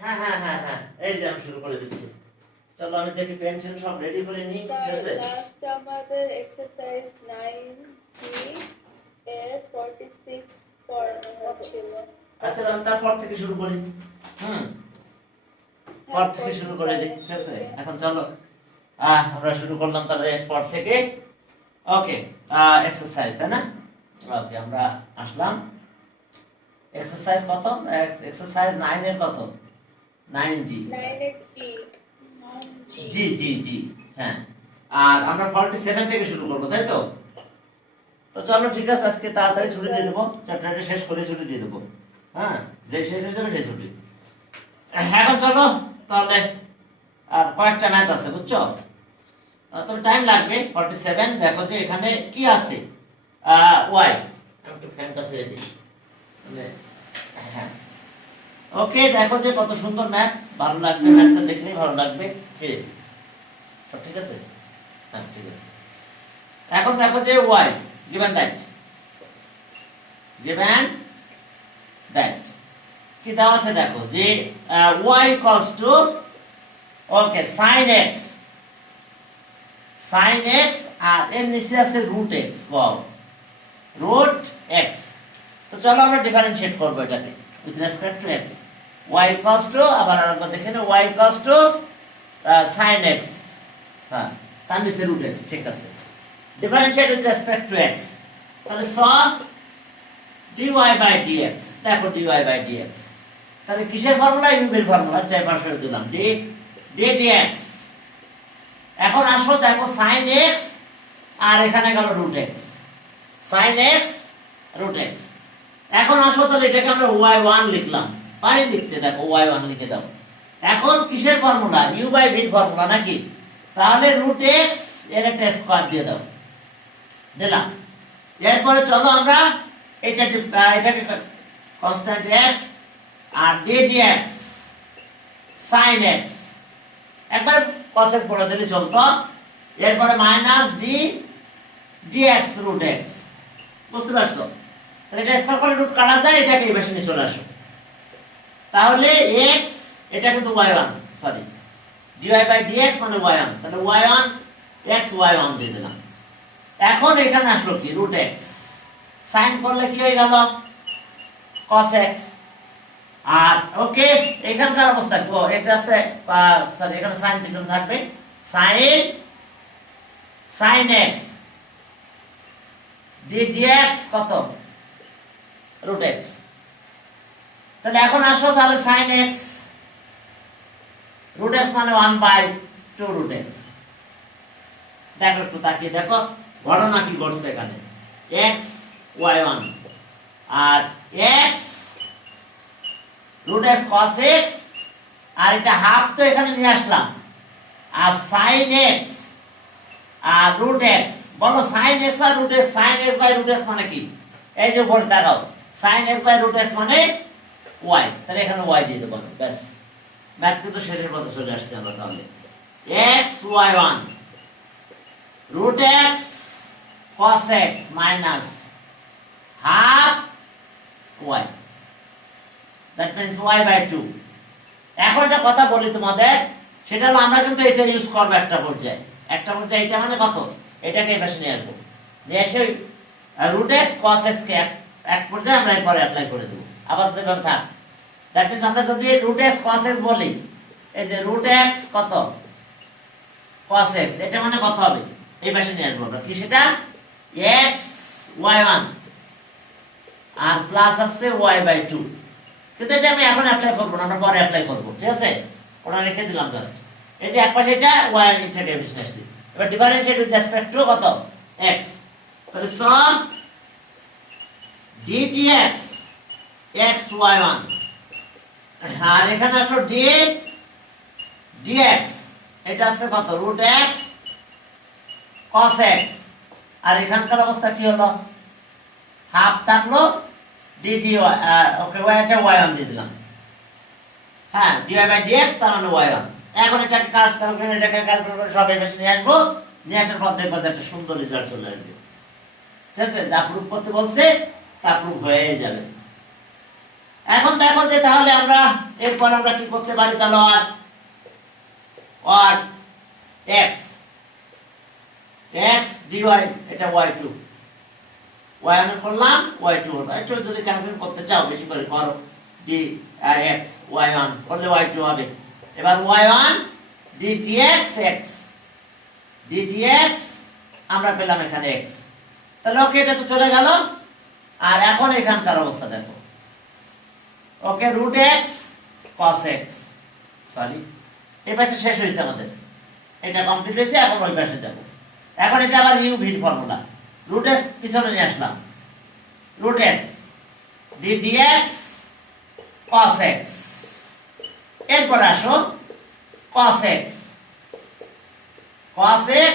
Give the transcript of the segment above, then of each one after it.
হ্যাঁ হ্যাঁ হ্যাঁ হ্যাঁ, এই যে আমি শুরু করে দিচ্ছি। চলো আমি দেখি পেন্সিল সব রেডি করে নিই, ঠিক আছে? লাস্ট আমাদের এক্সারসাইজ 9 এর 46 পড়ানো হচ্ছিল। আচ্ছা তারপর থেকে শুরু করি। পর থেকে শুরু করে দিই, ঠিক আছে? এখন চলো আমরা শুরু করলাম তাহলে পর থেকে। ওকে, এক্সারসাইজ, তাই না? ওকে, আমরা আসলাম এক্সারসাইজ কত? এক্সারসাইজ 9 এর কত? 9G। 9 এর কি? জি জি জি, হ্যাঁ। আর আমরা 47 থেকে শুরু করব, তাই তো? তো চলো ঠিক আছে, আজকে তাড়াতাড়ি ছুটি দিয়ে দেবো, চ্যাপ্টারটা শেষ করে ছুটি দিয়ে দেবো। হ্যাঁ, যে শেষ হয়ে যাবে সেই ছুটি। এখন চলো তাহলে, আর কয়েকটা ম্যাথ আছে, বুঝছো? তবে টাইম লাগবে। 47 দেখো যে এখানে কি আছে, ওয়াই। আমি একটু ফ্যানটা ছেড়ে দিই, মানে হ্যাঁ। ওকে, দেখো যে কত সুন্দর ম্যাথ, ভালো লাগবে, ম্যাথটা দেখলেই ভালো লাগবে। কি সব ঠিক আছে? হ্যাঁ ঠিক আছে। এখন দেখো যে ওয়াই given that কি দেওয়া আছে, দেখো যে y equals to okay sin x আর এর নিচে আছে √x, ওয়াও, √x। তো চলো আমরা ডিফারেনশিয়েট করব এটাকে with respect to x। y equals to, আবার আরেকবার দেখে নাও, y equals to sin x, হ্যাঁ, তার নিচে √x, ঠিক আছে। Differentiate with respect to x, তাহলে সব dy by dx। দেখো dy by dx, তাহলে কিসের ফর্মুলা? ইউভির ফর্মুলা, চাই পাশে দিলাম d dx। এখন আসো দেখো sin x আর এখানে গেল √x, sin x √x। এখন আসো তাহলে এটাকে আমরা y1 লিখলাম, পারি লিখতে, দেখো y1 লিখে দাও। এখন কিসের formula? u by v formula নাকি? তাহলে √x এর একটা স্কয়ার দিয়ে দাও, দিলাম। এরপরে চলো আমরা এটাকে কনস্ট্যান্ট x আর dx sin x একবার cos x পড়ে দিলে চলতো। এরপরে মাইনাস d dx √x, বুঝতে পারছো? তাহলে এটা স্কয়ার করে রুট কাটা যায়, এটাকে এই পাশে নিয়ে চলে আসো। তাহলে x, এটা কিন্তু y1, sorry, dy by dx মানে y1, তাহলে y1 x y1 দিয়ে দিলাম। এখন এখানে আসলো কি? √x, সাইন করলে কি হয়ে গেল? cos x। আর ওকে, এখানকার অবস্থা কি? এটা আছে, সরি, এখানে সাইন পিছনে থাকবে, sin x dx কত? √x। তাহলে এখন আসো তাহলে sin x √x মানে 1/2 √x। দেখো একটু তাকিয়ে দেখো ঘটনা কি ঘটছে এখানে। x y1 আর x √x cos x, আর এটা হাফ তো এখানে নিয়ে আসলাম, আর sin x আর √x। বলো sin x আর √x, sin x by √x মানে কি? এই যে বল দেখাও, sin x বাই √x মানে y, তাহলে এখানে y দিয়ে দেবো, ব্যাস। ম্যাথ কিন্তু শেষের পথে চলে আসছে আমরা। তাহলে x y1 √x cos x minus half y, that means y by 2। এখন একটা কথা বলি তোমাদের, সেটা হলো আমরা কিন্তু এটা ইউজ করব একটা পর্যায়ে। এটা মানে কত? এটাকে এই পাশে নিয়ে আসবো, নিয়ে এসে √x cos x কে এক পর্যায়ে আমরা এরপরে অ্যাপ্লাই করে দেব। আবার তো এভাবে থাক, দ্যাট মিন্স আমরা যদি √x cos x বলি, এই যে √x কত cos x, এটা মানে কত হবে? এই পাশে নিয়ে আসবো আমরা, কি সেটা? x y1 আর প্লাস আছে y by 2। কিন্তু এটা আমি এখন অ্যাপ্লাই করব না, আমরা পরে অ্যাপ্লাই করব, ঠিক আছে? ওটা রেখে দিলাম জাস্ট। এই যে একপাশে এটা y এটা ডেফিনিশন আসছে। এবার ডিফারেনশিয়েট উইথ রেসপেক্ট টু কত? x। তাহলে সব d dx x y1, আর এখানে আসলো d dx, এটা আছে কত? √x cos x, আর এখানকার অবস্থা কি হলো? হাফ থাকলো d dy, ওকে এটা y1 দিয়ে দিলাম, হ্যাঁ, dy by dx তার মানে y1। এখন এটাকে ক্যালকুলেট সব এই পাশে নিয়ে আসবো, নিয়ে আসার পর দেখবো যে একটা সুন্দর রেজাল্ট চলে আসবে, ঠিক আছে? যা প্রুফ করতে বলছে তা প্রুফ হয়ে যাবে। এখন দেখো যে তাহলে আমরা এরপর আমরা কি করতে পারি, তাহলে আর x x dy এটা y2 y1 করলাম y2 হলো। একটু যদি ক্যালকুলেট করতে চাও বেশি করে করো, dx y1 করলে y2 হবে। এবার y1 ddx x ddx আমরা পেলাম এখানে x, তাহলে ওকে এটা তো চলে গেল। আর এখন এখানকার অবস্থা দেখো, okay root x cos x, sorry এই পাশে শেষ হয়েছে আমাদের, এটা কমপ্লিট হয়েছে, এখন ওই পাশে যাব। এখন এটা আবার ইউ ভির ফর্মুলা, রুট x পিছনে নিয়ে আসলাম, root x ddx cos x, এরপর আসো cos x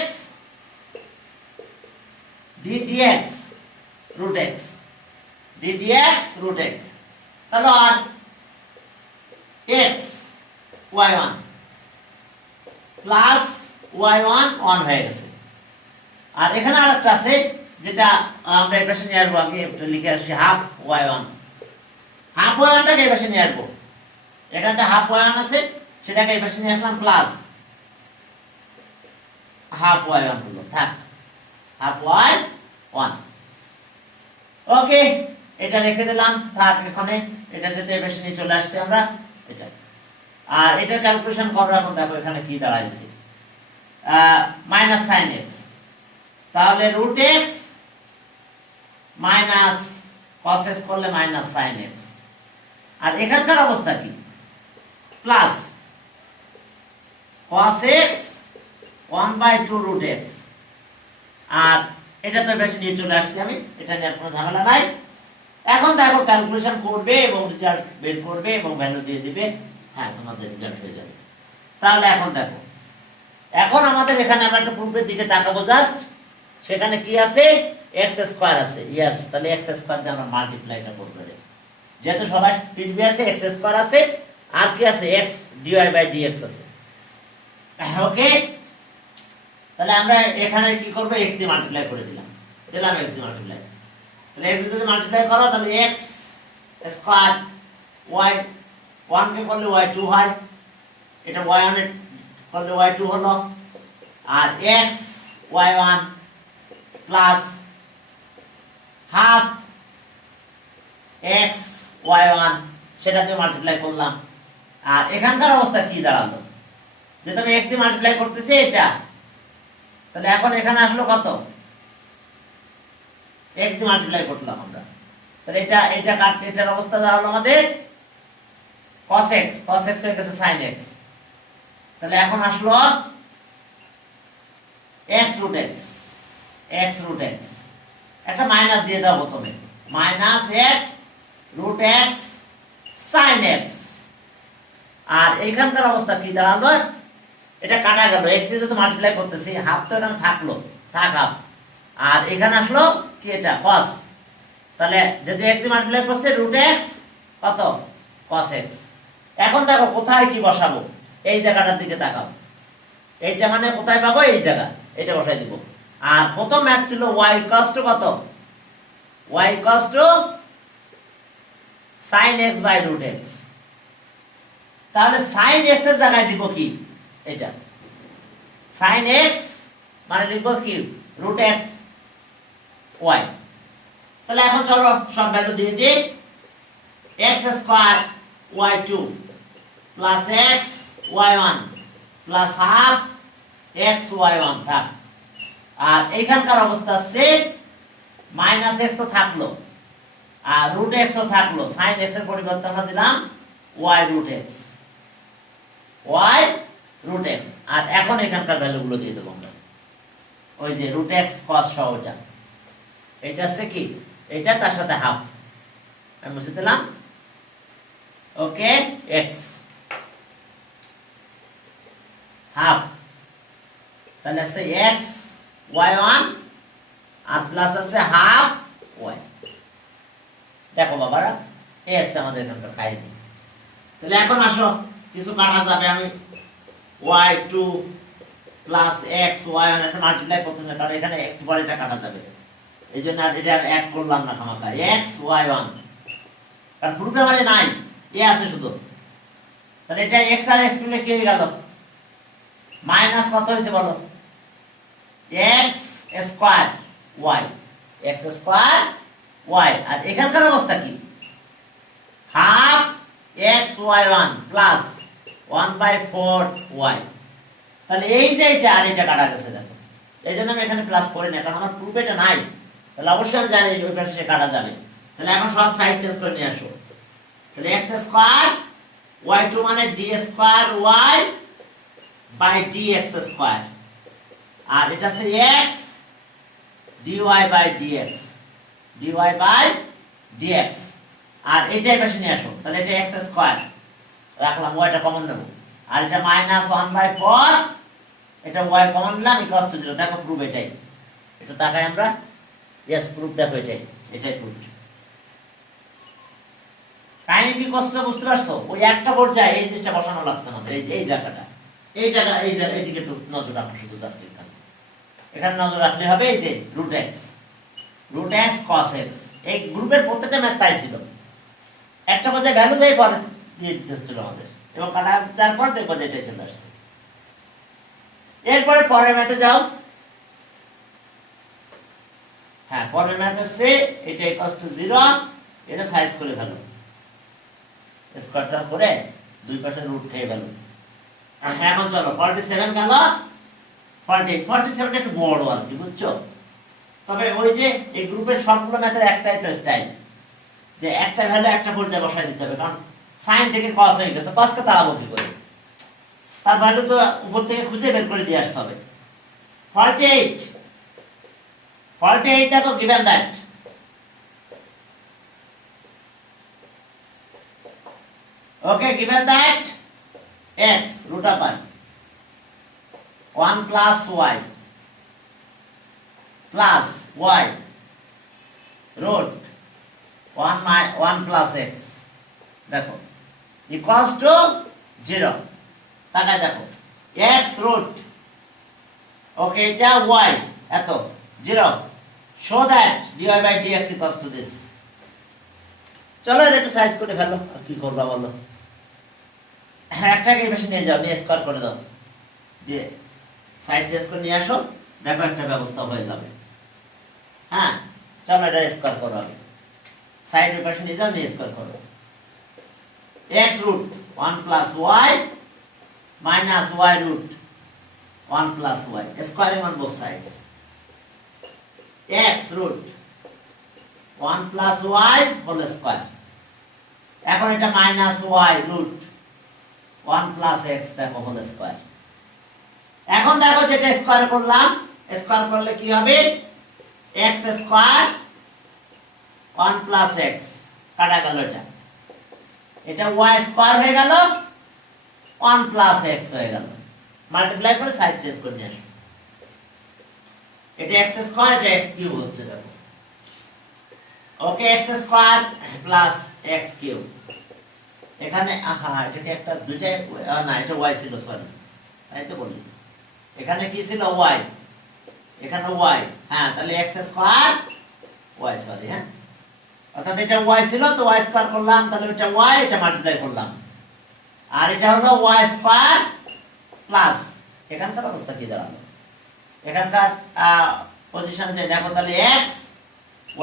ddx root x ddx root x, তাহলে আর x y1 প্লাস y1 1 হয়ে গেছে। আর এখানে আরেকটা আছে যেটা আমরা এই পাশে নিয়ে আসবো, আমি একটু লিখে আসছি হাফ y1, হাফ y1টাকে এই পাশে নিয়ে আসবো, এখানটা হাফ y1 আছে সেটাকে এই পাশে নিয়ে আসলাম, প্লাস হাফ y1 হলো, থাক হাফ y1। ওকে এটা রেখে দিলাম, থাক এখানে, এটা যেতে এই পাশে নিয়ে চলে আসছে আমরা এটা। আর এটা ক্যালকুলেশন করো, এখন দেখো এখানে কি দাঁড়াইছে, মাইনাস সাইন এক্স, তাহলে root x minus cos x করলে মাইনাস সাইন এক্স। আর এখানকার অবস্থা কি, plus cos x 1/2 root x. আর এটা তো বেশি নিয়ে চলে আসছি আমি, এটা নিয়ে আর কোনো ঝামেলা নাই। এখন দেখো ক্যালকুলেশন করবে এবং রেজাল্ট বের করবে এবং ভ্যালু দিয়ে দিবে, হ্যাঁ তোমাদের রেজাল্ট হয়ে যাবে। তাহলে এখন দেখো, এখন আমাদের এখানে আমরা একটু পূর্বের দিকে তাকাবো জাস্ট, সেখানে কি আছে, x স্কয়ার আছে, ইয়েস, তাহলে x স্কয়ার দিয়ে আমরা মাল্টিপ্লাইটা করতে হবে, যেহেতু সবাই ফিরবে আছে, x স্কয়ার আছে, আর কি আছে, x dy/dx আছে। ওকে, তাহলে আমরা এখানে কি করব, x দিয়ে মাল্টিপ্লাই করে দিলাম, x দিয়ে মাল্টিপ্লাই, তাহলে x দিয়ে যদি মাল্টিপ্লাই করো তাহলে x স্কয়ার y 1 কে করলে y2 হয়, এটা y1 এর করলে y2 হলো, আর x y1 plus half x y1 সেটা দিয়ে মাল্টিপ্লাই করলাম। আর এখানকার অবস্থা কি দাঁড়ালো, যেটা আমি x দিয়ে মাল্টিপ্লাই করতেছি এটা, তাহলে এখন এখানে আসলো কত, x দিয়ে মাল্টিপ্লাই করলাম আমরা, তাহলে এটার অবস্থা দাঁড়ালো আমাদের cos x হয়ে গেছে sin x, তাহলে এখন আসলো x root x, একটা মাইনাস দিয়ে দাও প্রথমে, minus x root x sin x। আর এইখানকার অবস্থা কি দাঁড়ালো, এটা কাটা গেল, x দিয়ে তো মাল্টিপ্লাই করতেছি, হাফ তো এখানে থাকলো, থাক হাফ, আর এখানে আসলো কি এটা cos, তাহলে যদি x দিয়ে মাল্টিপ্লাই করছে root x কত cos x। এখন দেখো কোথায় কি বসাবো, এই জায়গাটার দিকে তাকাও, এইটা মানে কোথায় পাবো, এই জায়গা, এটা বসাই দিব। আর প্রথম ম্যাথ ছিল y cos to কত, y cos to sin x by root x, তাহলে sin x এর জায়গায় দিব কি, এটা sin x মানে লিখব কি root x y। তাহলে এখন চলো সব ভ্যালু দিয়ে দিই, x square y2 plus x y1 plus half x y1 থাক। আর এইখানকার অবস্থা আছে মাইনাস x তো থাকলো, আর রুট x তো থাকলো, sin x এর পরিবর্তে আমরা দিলাম y root x, y root x। আর এখন এখানকার ভ্যালুগুলো দিয়ে দেবো আমরা, ওই যে root x cos সহটা, এটা আছে কি, এটা তার সাথে হাফ, আমি মুছে দিলাম, ওকে x হাফ, তাহলে আছে x y1 আর প্লাস আছে হাফ y। দেখো বাবারা, এই আছে আমাদের এখানকার কাহিনী। তাহলে এখন আসো কিছু কাটা যাবে, আমি y2 প্লাস x y1 এটা মাল্টিপ্লাই করতে চাই, কারণ এখানে একটু পরে এটা কাটা যাবে, এই জন্য আর এটা অ্যাড করলাম না খামাখা, x y1, কারণ গ্রুপে মানে নাই, এ আছে শুধু, তাহলে এটা x আর x মিলে কি হয়ে গেল, মাইনাস কত হয়েছে বলো, x square y, x square y। আর এখানকার অবস্থা কি, হাফ xy1 প্লাস 1/4y। তাহলে এই যে এটা আর এটা কাটা গেছে দেখো, এই জন্য আমি এখানে প্লাস করি না, কারণ আমার প্রুফ এটা নাই। তাহলে অবশ্যই আমি জানি ওই পাশে সে কাটা যাবে। তাহলে এখন সব সাইড চেঞ্জ করে নিয়ে আসো। তাহলে x স্কয়ার y2 মানে d square y by dx square, আর এটা আছে x dy by dx, dy by dx। আর এইটাই পাশে নিয়ে আসো, তাহলে এটা x স্কয়ার রাখলাম, y টা কমন নেব, আর এটা মাইনাস 1/4, এটা y কমন নিলাম ইকুয়াল টু 0। দেখো প্রুফ এটাই, এটা তাকাই আমরা, यस প্রুফ দেখো এটাই, এটাই প্রুফ। কাহিনী কি করছো বুঝতে পারছো, ওই একটা পর্যায়ে এই জিনিসটা বসানো লাগছে আমাদের, এই যে এই জায়গাটা, এই জায়গা এইদিকে একটু নজর রাখো শুধু, জাস্ট এখানে, এখানে নজর রাখলে হবে। এই যে রুট x cos x, এই গ্রুপের প্রত্যেকটা ম্যাথ তাই ছিল, একটা পর্যায়ে ভ্যালু যাই পরে দিয়ে দিতে হচ্ছিল আমাদের, এবং কাটা যার পর দেখো যে এটাই চলে আসছে। এরপরে পরের ম্যাথে যাও, হ্যাঁ পরের ম্যাথ আছে এটা ইকুয়াল টু 0, এটা সাইজ করে ফেলো, স্কয়ারটা করে দুই পাশে রুট খেয়ে ফেলো। এখন চলো 47 গেল, 47 একটু বড় আর কি, বুঝছো। তবে ওই যে এই গ্রুপের সবগুলো ম্যাথের একটাই তো স্টাইল, যে একটা ভ্যালু একটা পর্যায়ে বসায় দিতে হবে, কারণ সাইন থেকে cos হয়ে গেছে, cos কে তাড়াবো কি করে, তার ভ্যালু তো উপর থেকে খুঁজে বের করে দিয়ে আসতে হবে। 48 দেখো, given that okay, given that x root upon 1 plus y plus y root 1 plus x দেখো equals to 0। তাকায় দেখো x root okay এটা y এত 0, show that dy by dx equals to this। চলো এটা একটু সাইজ করে ফেলো, আর কি করবা বলো, একটাকে বেশি নিয়ে যাও, নিয়ে স্কয়ার করে দাও, দিয়ে সাইড চেঞ্জ করে নিয়ে আসো, দেখো একটা ব্যবস্থা হয়ে যাবে। হ্যাঁ চলো এটা স্কয়ার করো, আগে সাইড এর পাশে নিয়ে যাও, নিয়ে স্কয়ার করো। x root 1 plus y minus y root 1 plus y, squaring on both sides, x root 1 plus y whole square। এখন এটা minus y root 1 plus x দেখো whole square। এখন দেখো যেটা স্কয়ার করলাম, স্কয়ার করলে কি হবে, x স্কয়ার 1 plus x কাটা গেল, এটা y স্কয়ার হয়ে গেল, 1 plus x হয়ে গেল, মাল্টিপ্লাই করে সাইড চেঞ্জ করে নিয়ে আসো। এটা x স্কয়ার, এটা x কিউব হচ্ছে দেখো, ওকে x square plus x cube. এখানে এটাকে একটা দুইটাই না, এটা y ছিল, সরি তাই তো বলি, এখানে কি ছিল y, এখানে y, হ্যাঁ তাহলে x স্কয়ার y, সরি হ্যাঁ, অর্থাৎ এটা y ছিল তো y স্কয়ার করলাম, তাহলে এটা y, এটা মাল্টিপ্লাই করলাম, আর এটা হলো y স্কয়ার প্লাস, এখানকার অবস্থা কি দাঁড়ালো, এখানকার পজিশন যে দেখো, তাহলে x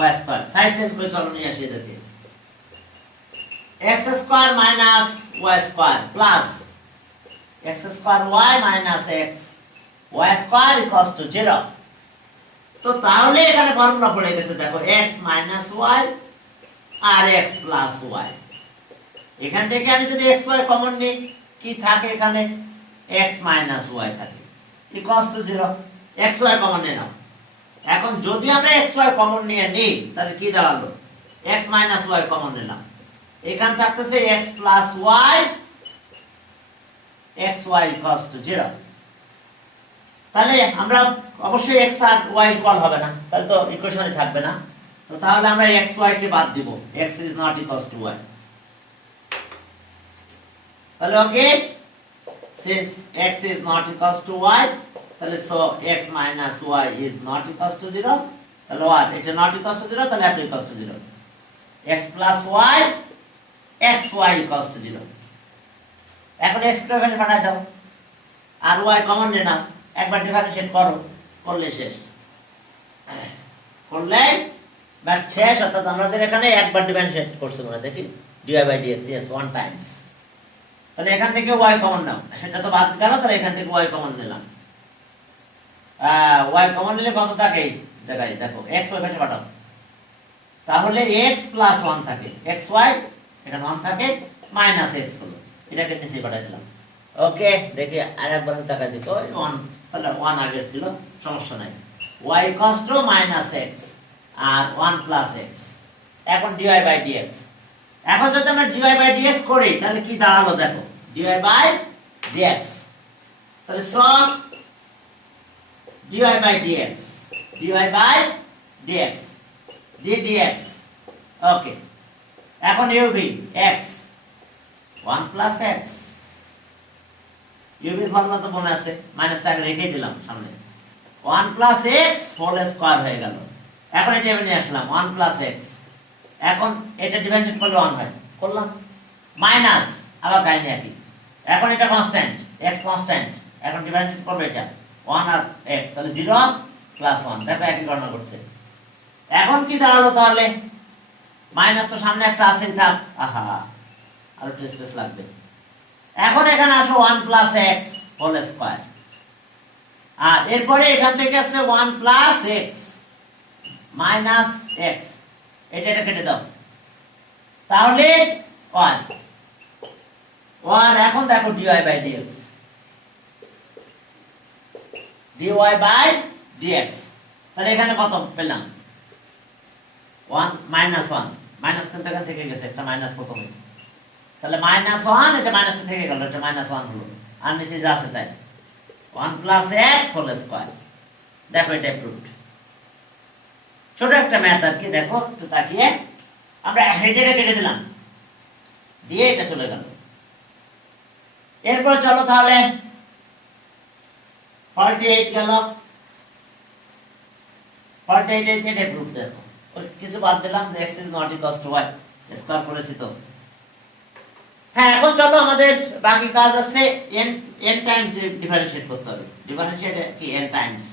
y square, side change করে চলো নিয়ে আসি এদেরকে, x square minus y square plus x square y minus x y square equals to 0। তো তাহলে এখানে ফর্মুলা পড়ে গেছে দেখো, x মাইনাস y আর x প্লাস y। এখান থেকে আমি যদি x y কমন নিই, কি থাকে এখানে, x মাইনাস y থাকে equals to 0, x y common নিয়ে নাও। এখন যদি আমরা x y কমন নিয়ে নিই, তাহলে কি দাঁড়ালো, x মাইনাস y কমন নিলাম, এখান থাকতেছে x plus y, x y equals to 0। তাহলে আমরা অবশ্যই x আর y ইকুয়াল হবে না, তাহলে তো ইকুয়েশনে থাকবে না, তো তাহলে আমরা x y কে বাদ দিব, x is not equals to y। তাহলে ওকে, since x is not equals to y, তাহলে so x minus y is not equals to 0, তাহলে what, এটা not equals to 0, তাহলে এত equals to 0, x plus y x y equals to 0। এখন x কে ওখানে পাঠাই দাও আর ওয়াই কমন নিয়ে নাও, একবার ডিফারেন্সিয়েট করো, করলে শেষ। করলে বাট শেষ, অর্থাৎ আমাদের এখানে একবার ডিফারেন্সিয়েট করছে মনে দেখি dy by dx, yes one times. তাহলে এখান থেকে y কমন নাও, সেটা তো বাদ গেল, তাহলে এখান থেকে y কমন নিলাম। y কমন নিলে কত থাকে এই জায়গায় দেখো, x ওই পাশে পাঠাও, তাহলে x প্লাস 1 থাকে, xy এখানে 1 থাকে, মাইনাস x হলো, এটাকে নিচে পাঠিয়ে দিলাম। ওকে, দেখি আরেকবার আমি তাকাই দিই, ওই 1, তাহলে 1 আগে ছিল, সমস্যা নাই। y equals to minus x আর 1 প্লাস x। এখন dy বাই dx, এখন যদি আমরা dy বাই dx করি তাহলে কি দাঁড়ালো দেখো, dy বাই dx, তাহলে সব dy by dx, dy by dx, ddx। Okay, এখন uv x 1 plus x, uv এর ফর্মুলা তো মনে আছে, মাইনাসটা আগে রেখে দিলাম সামনে, 1 প্লাস x হোল স্কয়ার হয়ে গেল। এখন এটা আমি নিয়ে আসলাম 1 প্লাস x, এখন এটা ডিভাইডেড করলে 1 হয়, করলাম, মাইনাস আবার কাহিনী একই। এখন এটা কনস্ট্যান্ট, x কনস্ট্যান্ট, এখন ডিভাইডেড করবে এটা 1 আর x, তাহলে 0 প্লাস 1, দেখো একই গণনা করছে। এখন কি দাঁড়ালো তাহলে, মাইনাস তো সামনে একটা আছেই, থাক, আহা আর একটু স্পেস লাগবে। এখন এখানে আসো 1 প্লাস x হোল স্কয়ার, আর এরপরে এখান থেকে আছে 1 প্লাস x মাইনাস x, এটা কেটে দাও, তাহলে 1 1। এখন দেখো dy by dx, dy by dx, তাহলে এখানে কত পেলাম 1 মাইনাস 1, মাইনাস কিন্তু এখান থেকে গেছে একটা মাইনাস প্রথমে, তাহলে মাইনাস 1, এটা মাইনাস থেকে গেল, এটা মাইনাস 1 হলো, আর নিচে যা আছে তাই 1 প্লাস x হোল স্কয়ার। দেখো এটা প্রুফড, ছোট একটা ম্যাথ আর কি, দেখো একটু তাকিয়ে, আমরা হেডেটা কেটে দিলাম, দিয়ে এটা চলে গেল। এরপর চলো তাহলে 48 গেল, 48 এটা প্রুফ, দেখো ওই কিছু বাদ দিলাম যে x is not equals to y, square করেছি তো। হ্যাঁ, এখন চলো আমাদের বাকি কাজ আছে, n টাইমস ডিফারেন্সিয়েট করতে হবে, ডিফারেন্সিয়েট কি n টাইমস।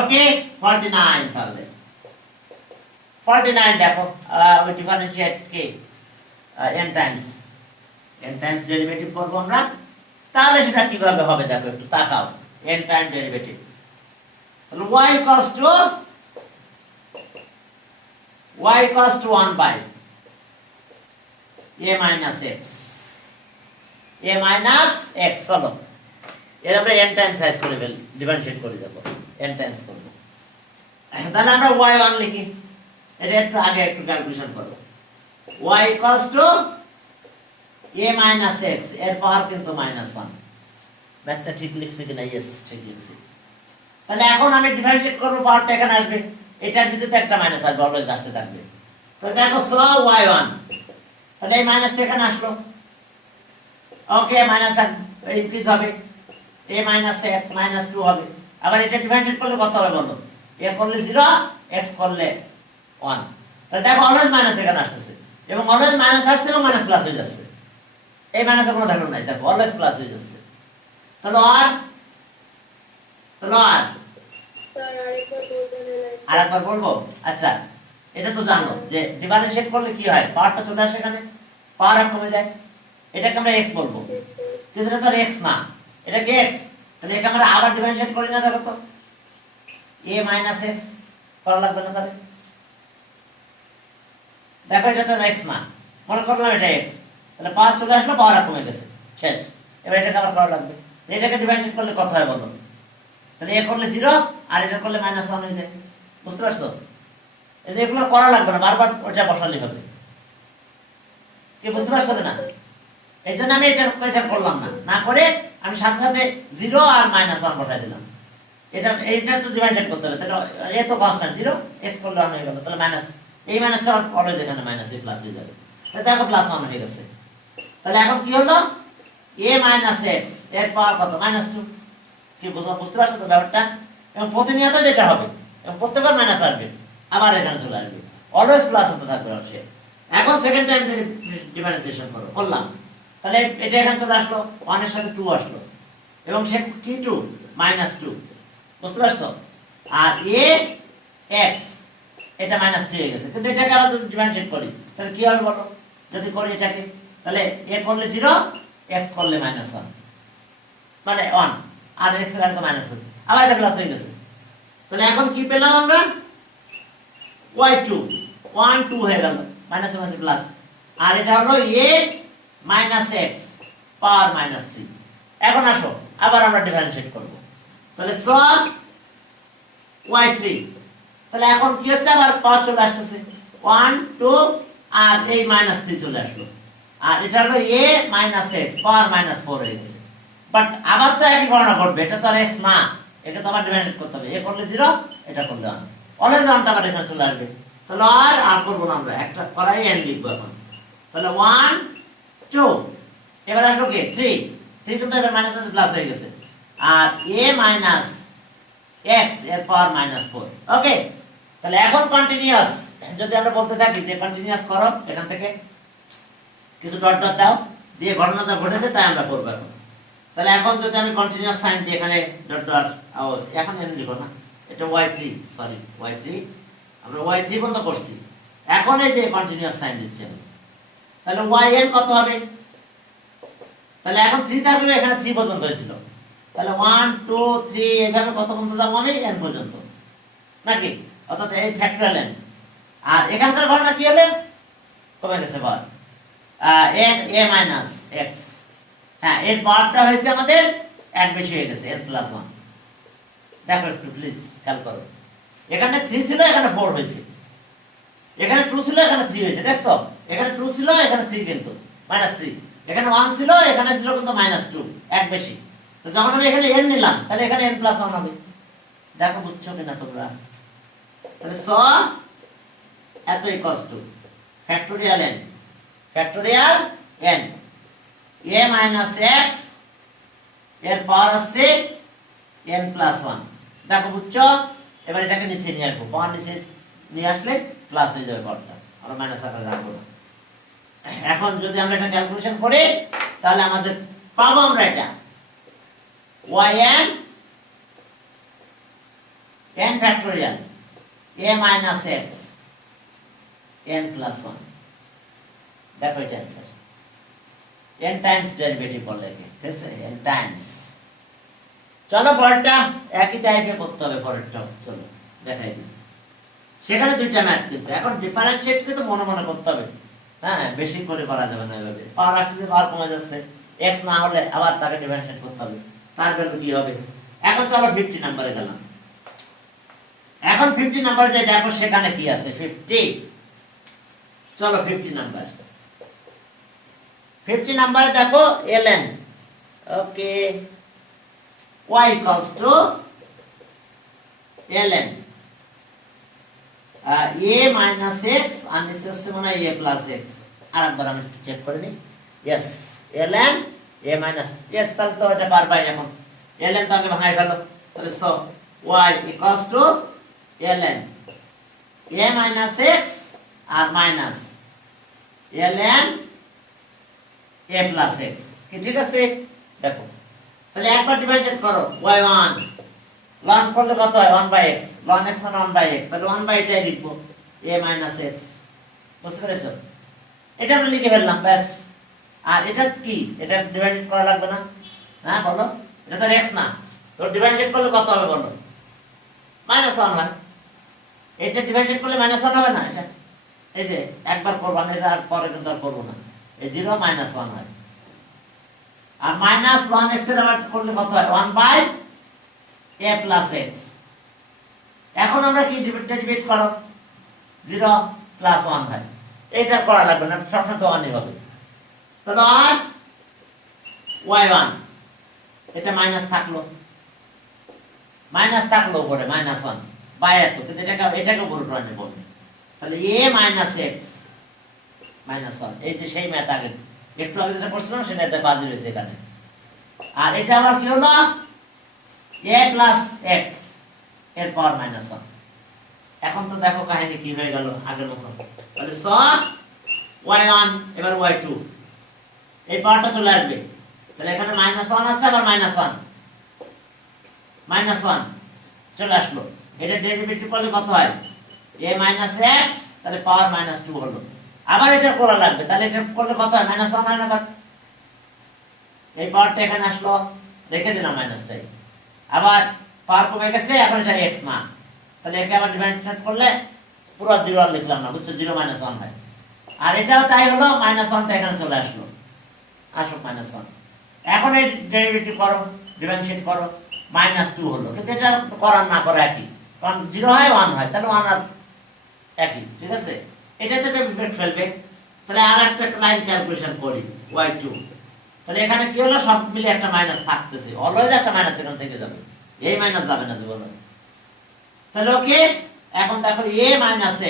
ওকে, 49, তাহলে 49 দেখো, ওই ডিফারেন্সিয়েট কি n টাইমস ডেরিভেটিভ করব আমরা, তাহলে সেটা কিভাবে হবে দেখো একটু তাকাও, n টাইম ডেরিভেটিভ, তাহলে y equals to 1 by a minus x, a minus x হলো, এর আমরা n টাইমস সাইজ করে ডিফারেন্সিয়েট করে দেব, n টাইমস করব। তাহলে আমরা y1 লিখি, এটা একটু আগে একটু ক্যালকুলেশন করব, y equals to a minus x, এর পাওয়ার কিন্তু -1, ম্যাথটা ঠিক লিখছি কিনা, ইয়েস ঠিক লিখছি। তাহলে এখন আমি ডিফারেন্সিয়েট করব, পাওয়ারটা এখানে আসবে, এটার ভিতরে একটা মাইনাস আসবে, অলওয়েজ আসতে থাকবে। তো দেখো সো y1, তাহলে এই মাইনাসটা এখানে আসলো, ওকে, মাইনাস ইনক্রিজ হবে, a minus x minus 2 হবে, আবার এটা ডিফারেন্সিয়েট করলে কত হবে বলো, a করলে 0, x করলে 1, তাহলে দেখো অলওয়েজ মাইনাস এখানে আসছে, এবং অলওয়েজ মাইনাস আসছে এবং মাইনাস প্লাস হয়ে যাচ্ছে, এই মাইনাসের কোনো ভ্যালু নাই, দেখো অলওয়েজ প্লাস হয়ে যাচ্ছে। তাহলে আর স্যার আরেকবার বলবেন লাইক, আরেকবার বলবো, আচ্ছা এটা তো জানো যে ডিফারেন্সিয়েট করলে কি হয়, পাওয়ারটা চলে আসে এখানে, পাওয়ার আর কমে যায়, এটাকে আমরা x বলবো, কিন্তু এটা তো x না, এটা কি x, তাহলে একে আমরা আবার ডিফারেন্সিয়েট করি না, দেখো তো a minus x করা লাগবে না, তাহলে দেখো এটা তো x না, মনে করলাম এটা x, তাহলে পাওয়ার চলে আসলো, পাওয়ার আর কমে গেছে, শেষ। এবার এটাকে আবার করা লাগবে, এটাকে ডিফারেন্সিয়েট করলে কত হয় বলো, তাহলে a করলে 0 আর এটা করলে -1 হয়ে যায়, বুঝতে পারছো? এই যে এগুলো করা লাগবে না, বারবার ওটা বসালেই হবে, কি বুঝতে পারছো না? এই জন্য আমি এটা করলাম না, না করে আমি সাথে সাথে 0 আর -1 বসাই দিলাম, এটা তো ডিভাইডেড করতে হবে, তাহলে এ তো কনস্ট্যান্ট 0, x করলে 1 হয়ে গেল, তাহলে মাইনাস, এই মাইনাসটা অলওয়েজ এখানে মাইনাস, এই প্লাস হয়ে যাবে, তাহলে দেখো +1 হয়ে গেছে। তাহলে এখন কি হলো, a minus x এর পাওয়ার কত, -2, কি বুঝতে পারছো তো ব্যাপারটা? এবং প্রতিনিয়ত যেটা হবে, এবং প্রত্যেকবার মাইনাস আসবে, আবার এখানে চলে আসবে, অলওয়েজ প্লাস হতে থাকবে অবশ্যই। এখন সেকেন্ড টাইম ডিফারেন্সিয়েশন করলাম, তাহলে এটা এখানে চলে আসলো, 1 এর সাথে 2 আসলো, এবং সে কি 2 -2, বুঝতে পারছো? আর a x এটা -3 হয়ে গেছে, কিন্তু এটাকে আবার যদি ডিফারেন্সিয়েট করি তাহলে কি হবে বলো? যদি করি এটাকে, তাহলে a করলে 0, x করলে -1, মানে 1, আর x এর আগে মাইনাস করতে, আবার এটা প্লাস হয়ে গেছে। তাহলে এখন কি পেলাম আমরা? y2 1 2 হয়ে গেল, মাইনাস মাইনাস প্লাস, আর এটা হলো a - x পাওয়ার -3। এখন আসো আবার আমরা ডিফারেন্সিয়েট করব, তাহলে সব y3, তাহলে এখন কি হচ্ছে, আবার পাওয়ার চলে আসছে 1 2, আর এই -3 চলে আসলো, আর এটা হলো a - x পাওয়ার -4 হয়ে গেছে। বাট আবার তো একই গণনা করবে, এটা তো আর x না, এটা তো আবার ডিফারেন্সিয়েট করতে হবে, a করলে 0, এটা করলে 1, অলওয়েজ 1টা আবার এখানে চলে আসবে। তাহলে আর করব না আমরা, একটা করাই n লিখব এখন। তাহলে 1 2, এবার আসলো কি 3 কিন্তু এবার মাইনাস মাইনাস প্লাস হয়ে গেছে, আর a - x এর পাওয়ার -4। ওকে, তাহলে এখন কন্টিনিউয়াস যদি আমরা বলতে থাকি যে কন্টিনিউয়াস করো, এখান থেকে কিছু ডট ডট দাও, দিয়ে ঘটনা যা ঘটেছে তাই আমরা করব এখন। তাহলে এখন যদি আমি কন্টিনিউয়াস সাইন দিই এখানে ডট ডট, এখন n লিখো না, এটা y3, সরি y3, আমরা y3 বন্ধ করছি, এখন এই যে কন্টিনিউয়াস সাইন দিচ্ছি আমি, তাহলে yn কত হবে? তাহলে এখন 3 থাকবে, এখানে 3 পর্যন্ত হয়েছিল, তাহলে 1 2 3 এইভাবে কত পর্যন্ত যাব আমি? n পর্যন্ত, নাকি? অর্থাৎ এই ফ্যাক্টরিয়াল n। আর এখানকার ঘটনা কি হলো? কমে গেছে বার, a - x, হ্যাঁ এর পাওয়ারটা হয়েছে আমাদের 1 বেশি হয়ে গেছে, n+1। দেখো একটু প্লিজ খেয়াল করো, এখানে 3 ছিল, এখানে 4 হয়েছে, এখানে 2 ছিল, এখানে 3 হয়েছে, দেখছো? এখানে 2 ছিল, এখানে 3, কিন্তু -3, এখানে 1 ছিল, এখানে ছিল কিন্তু -2, 1 বেশি। তো যখন আমি এখানে n নিলাম, তাহলে এখানে n+1 হবে। দেখো বুঝছো কিনা তোমরা? তাহলে এত equals to factorial n, factorial n, a - x এর পাওয়ার আছে n+1। দেখো বুঝছো? এবার এটাকে নিচে নিয়ে আসবো, পাওয়ার নিচে নিয়ে আসলে প্লাস হয়ে যাবে পাওয়ারটা, আর মাইনাস আকারে রাখবো না। এখন যদি আমরা এটা ক্যালকুলেশন করি, তাহলে আমাদের পাবো আমরা এটা yn n factorial a - x n+1। দেখো এটা অ্যান্সার, n টাইমস ডেরিভেটিভ বলে, ঠিক আছে, n টাইমস। চলো পরেরটা একই টাইপে করতে হবে, পরেরটা চলো দেখাই দিই। সেখানে দুইটা ম্যাথ, কিন্তু এখন ডিফারেন্সিয়েট কিন্তু মনে মনে করতে হবে, হ্যাঁ বেশি করে করা যাবে না, এভাবে পাওয়ার আসছে, পাওয়ার কমে যাচ্ছে, x না হলে আবার তাকে ডিফারেন্সিয়েট করতে হবে, তার ভ্যালু কি হবে। এখন চলো 50 নম্বরে গেলাম, এখন 50 নম্বরে যাই, দেখো সেখানে কি আছে 50। চলো 50 নাম্বার, 50 নাম্বারে দেখো ln, okay, y equals to ln a - x, আর নিচে হচ্ছে মনে হয় a + x। আরেকবার আমি চেক করে নিই, यस ln a - yes, তাহলে তো এটা পারবাই। এখন ln তো আগে ভাঙাই ফেলো, তাহলে so y equals to ln a - x আর মাইনাস ln a + x, কি ঠিক আছে? দেখো তাহলে একবার ডিভাইডেড করো, y1 ln করলে কত হয়? 1/x, ln x মানে 1/x, তাহলে 1/, এটাই লিখবো a - x, বুঝতে পেরেছো? এটা আমরা লিখে ফেললাম, ব্যাস। আর এটা কি, এটা ডিভাইডেড করা লাগবে না? হ্যাঁ বলো, এটা তো x না, তো ডিভাইডেড করলে কত হবে বলো? -1 হয়। এটা ডিভাইডেড করলে -1 হবে না? এটা এই যে একবার করব আমি, এটা আর পরে কিন্তু আর করব না, এই 0 - 1 হয়। আর -ln x এর আবার করলে কত হয়? 1/a + x। এখন আমরা কি ডিভাইড করো, 0 + 1 হয়, এটা করা লাগবে না, সবসময় তো 1 হবে। তাহলে আর y1, এটা মাইনাস থাকলো, উপরে -1 বাই এত, কিন্তু এটাকে উপরে টানে বলবে, তাহলে a - x -1, এই যে সেই ম্যাথ আগে একটু আগে যেটা করছিলাম সেটাতে বাজি রয়েছে এখানে। আর এটা আবার কি হলো? a + x এর পাওয়ার -1। এখন তো দেখো কাহিনী কি হয়ে গেল আগের মতো, তাহলে y1 এবার y2 এই পাওয়ারটা চলে আসবে। তাহলে এখানে -1 আছে, আবার -1 চলে আসলো। এটা ডেরিভেটিভ করলে কত হয়? a - x, তাহলে পাওয়ার -2 হলো। আবার এটা করা লাগবে, তাহলে এটা করলে কত হয়? -1 হয় না? আবার এই পাওয়ারটা এখানে আসলো, রেখে দিলাম মাইনাসটাই। আবার পাওয়ার কমে গেছে, এখন এটা x না, তাহলে একে আবার ডিফারেন্সিয়েট করলে পুরো 0 আর লিখলাম না, বুঝছো? 0 - 1 হয়। আর এটাও তাই হলো, -1টা এখানে চলে আসলো, আসুক -1। এখন এই ডেরিভেটিভ করো, ডিফারেন্সিয়েট করো, -2 হলো। কিন্তু এটা করার না করা একই, কারণ 0 হয় 1 হয়, তাহলে 1 আর একই, ঠিক আছে? এটাতে ইফেক্ট ফেলবে। তাহলে আর একটা লাইন ক্যালকুলেশন করি, y2। তাহলে এখানে কি হলো? সব মিলে একটা মাইনাস থাকতেছে, অলওয়েজ একটা মাইনাস এখান থেকে যাবে, এই মাইনাস যাবে না জীবনে। তাহলে ওকে, এখন দেখো a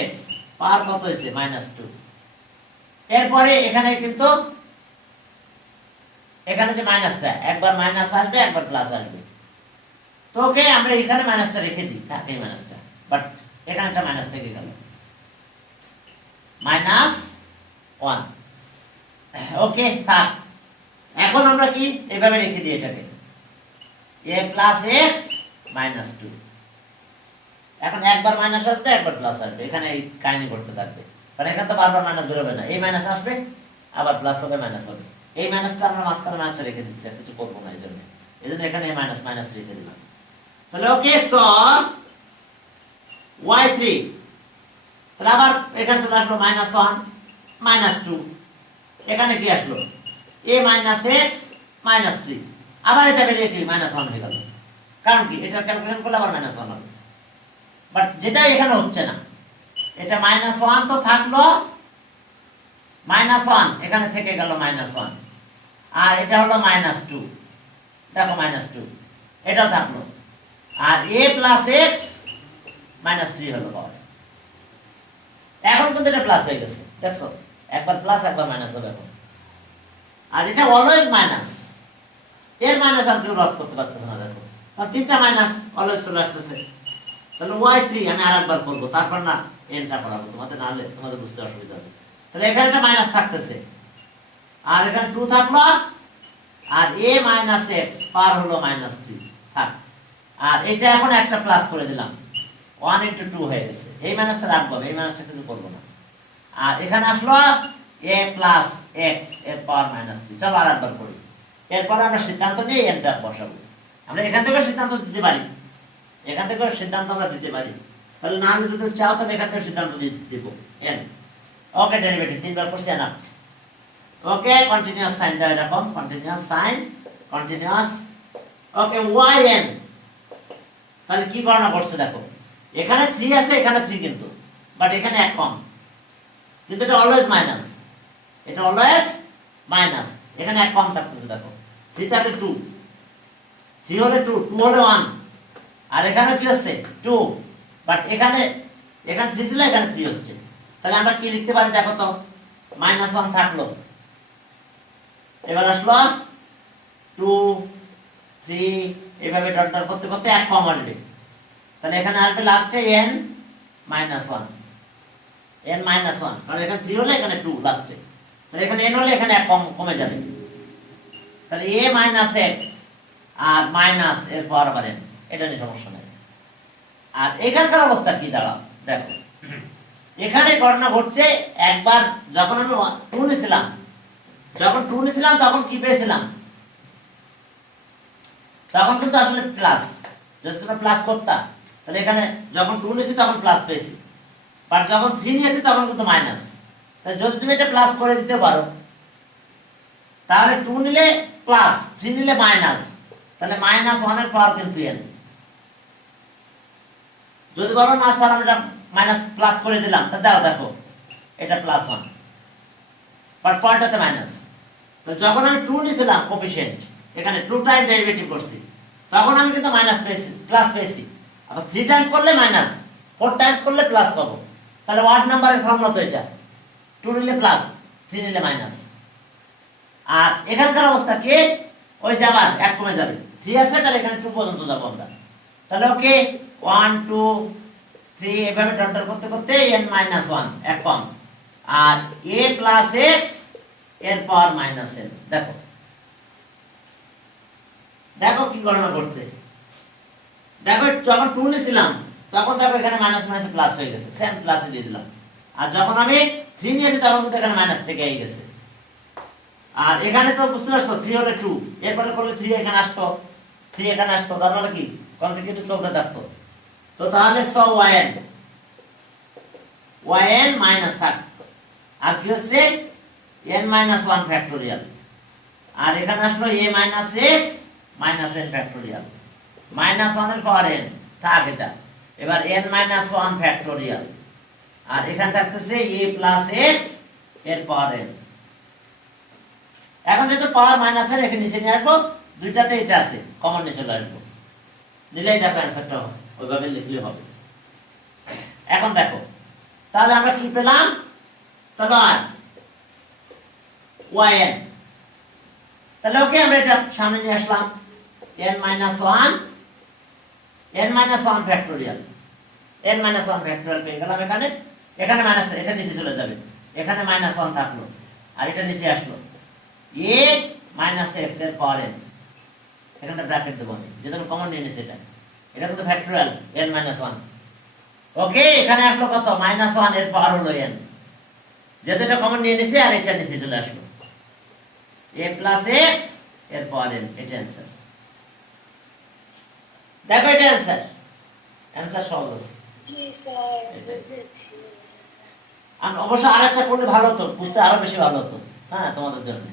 - x পাওয়ার কত হয়েছে? -2। এরপরে এখানে কিন্তু এখানে যে মাইনাসটা, একবার মাইনাস আসবে, একবার প্লাস আসবে। তো ওকে, আমরা এখানে মাইনাসটা রেখে দিই, থাকে মাইনাসটা, বাট এখানে একটা মাইনাস থেকে গেল, -1। ওকে, থাক। এখন আমরা কি এভাবে রেখে দিই এটাকে, a + x - 2। এখন একবার মাইনাস আসবে, একবার প্লাস আসবে, এখানে এই কাহিনী করতে থাকবে, কারণ এখানে তো বারবার মাইনাস বেরোবে না। এই মাইনাস আসবে, আবার প্লাস হবে, মাইনাস হবে। এই মাইনাসটা আমরা মাঝখানে মাইনাসটা রেখে দিচ্ছি, আর কিছু করবো না। এই জন্য এখানে মাইনাস মাইনাস রেখে দিলাম। তাহলে ওকে, সো y3, তাহলে আবার এখানে চলে আসলো -1 - 2। এখানে কি আসলো? a - x - 3। আবার এটা বেরিয়ে কি -1 হয়ে গেল, কারণ কি এটা ক্যালকুলেশন করলে আবার -1 হবে। বাট যেটা এখানে হচ্ছে না, এটা -1 তো থাকলো, -1 এখানে থেকে গেল -1, আর এটা হলো -2, দেখো -2 এটাও থাকলো, আর a + x - 3 হলো পাওয়ার। এখন কিন্তু এটা প্লাস হয়ে গেছে, দেখছো? একবার প্লাস, একবার মাইনাস হবে এখন। আর এটা অলওয়েজ মাইনাস, এর মাইনাস আর কেউ রদ করতে পারতেছে না। দেখো, কারণ তিনটা মাইনাস অলওয়েজ চলে আসতেছে। তাহলে y3 আমি আরেকবার করব, তারপর না এনটা করাবো, তোমাদের নাহলে তোমাদের বুঝতে অসুবিধা হবে। তাহলে এখানে একটা মাইনাস থাকতেছে, আর এখানে 2 থাকলো, আর a - x পার হলো -3, থাক। আর এটা এখন একটা প্লাস করে দিলাম, 1 × 2 হয়ে গেছে। এই মাইনাসটা রাখবো, এই মাইনাসটা কিছু করবো না। আর এখানে আসলো a + x এর পাওয়ার -3। চলো আরেকবার করি, এরপর আমরা সিদ্ধান্ত নিয়ে এনটা বসাবো। আমরা এখান থেকে সিদ্ধান্ত দিতে পারি, এখান থেকে সিদ্ধান্ত আমরা দিতে পারি। তাহলে না হলে যদি চাও তবে এখান থেকে সিদ্ধান্ত দিব n। ওকে, ডেরিভেটিভ 3 বার করছি না। ওকে, কন্টিনিউয়াস সাইন দাও, এরকম কন্টিনিউয়াস সাইন, কন্টিনিউয়াস। ওকে, yn। তাহলে কি গণনা করছে দেখো, এখানে 3 আছে, এখানে 3 কিন্তু, বাট এখানে 1 কম, কিন্তু এটা অলওয়েজ মাইনাস, এটা অলওয়েজ মাইনাস। এখানে 1 কম থাকতেছে, দেখো 3 থাকলে 2, 3 হলে 2, 2 হলে 1, আর এখানে কি হচ্ছে 2, বাট এখানে 3 ছিল, এখানে 3 হচ্ছে। তাহলে আমরা কি লিখতে পারি দেখো তো, -1 থাকলো, এবার আসলো 2, 3, এভাবে ডট ডট করতে করতে 1 কম আসবে। তাহলে এখানে আসবে লাস্টে n - 1, n - 1, কারণ এখানে 3 হলে এখানে 2 লাস্টে। তাহলে এখানে n হলে এখানে 1 কমে যাবে। তাহলে a - x আর মাইনাস এর পাওয়ার আবার n, এটা নিয়ে সমস্যা নেই। আর এখানকার অবস্থা কি দাঁড়াও দেখো, এখানে ঘটনা ঘটছে, একবার যখন আমি 2 নিছিলাম, তখন কি পেয়েছিলাম? তখন কিন্তু আসলে প্লাস, যদি তুমি প্লাস করতা, তাহলে এখানে যখন 2 নিয়েছি তখন প্লাস পেয়েছি, বাট যখন 3 নিয়েছি তখন কিন্তু মাইনাস। তাহলে যদি তুমি এটা প্লাস করে দিতে পারো, তাহলে 2 নিলে প্লাস, 3 নিলে মাইনাস, তাহলে -1 এর পাওয়ার কিন্তু n। যদি বলো না স্যার আমি এটা মাইনাস প্লাস করে দিলাম, তা দাও দেখো এটা +1, বাট পয়েন্টটাতে মাইনাস। তো যখন আমি 2 নিছিলাম কোফিশিয়েন্ট, এখানে 2 টাইম ডেরিভেটিভ করছি, তখন আমি কিন্তু মাইনাস পেয়েছি, প্লাস পেয়েছি। আবার 3 টাইমস করলে মাইনাস, 4 টাইমস করলে প্লাস পাবো। তাহলে ওয়ার্ড নাম্বারের ফর্মুলা তো এটা, 2 নিলে প্লাস, 3 নিলে মাইনাস। আর এখানকার অবস্থা কি, ওই যে আবার 1 কমে যাবে, 3 আছে, তাহলে এখানে 2 পর্যন্ত যাবো আমরা। তাহলে ওকে, 1, 2, 3 এভাবে ডট ডট করতে করতে n - 1 1 কম, আর a প্লাস এক্স এর পাওয়ার মাইনাস এন। দেখো দেখো কি গণনা করছে। দেখো যখন 2 নিয়েছিলাম তখন দেখো এখানে মাইনাস মাইনাস প্লাস হয়ে গেছে, সেম প্লাসে দিয়ে দিলাম। আর যখন আমি 3 নিয়েছি তখন কিন্তু এখানে মাইনাস থেকে এই গেছে। আর এখানে তো বুঝতে পারছো 3 হলে 2, এরপরে করলে 3 এখানে আসতো, 3 এখানে আসতো, তার মানে কি কনসিকিউটিভ চলতে থাকতো। তো তাহলে সব yn মাইনাস থাক, আর কি হচ্ছে n মাইনাস 1 ফ্যাক্টোরিয়াল, আর এখানে আসলো a minus x minus n factorial, minus 1 এর পাওয়ার n থাক এটা। এবার n মাইনাস 1 ফ্যাক্টোরিয়াল, আর এখানে থাকতেছে a প্লাস এক্স এর পাওয়ার n। এখন যেহেতু পাওয়ার মাইনাস এর এখানে নিচে নিয়ে আসবো, দুইটাতে এটা আছে, কমন নিয়ে চলে আসবো, নিলেই দেখো অ্যান্সারটা ওইভাবে লিখলে হবে। এখন দেখো তাহলে আমরা কি পেলাম, তাহলে yn, তাহলে ওকে আমরা এটা সামনে নিয়ে আসলাম, n minus 1 factorial, n minus 1 factorial পেয়ে গেলাম। এখানে এখানে মাইনাস, এটা নিচে চলে যাবে, এখানে মাইনাস 1 থাকলো, আর এটা নিচে আসলো a মাইনাস এক্স এর পাওয়ার n, এখানে ব্র্যাকেট দেবো আমি, যেটা আমি কমন নিয়ে নিয়েছি, এটা কিন্তু ফ্যাক্টোরিয়াল n মাইনাস 1। ওকে, এখানে আসলো কত, মাইনাস 1 এর পাওয়ার হলো n, যেহেতু এটা কমন নিয়ে নিয়েছি, আর এটা নিচে চলে আসলো a প্লাস এক্স এর পাওয়ার n, এটা অ্যান্সার। দেখো এটা অ্যান্সার, অ্যান্সার সহজ আছে। জি স্যার, বুঝেছি। আর অবশ্য আরেকটা করলে ভালো হতো, বুঝতে আরো বেশি ভালো হতো, হ্যাঁ তোমাদের জন্য।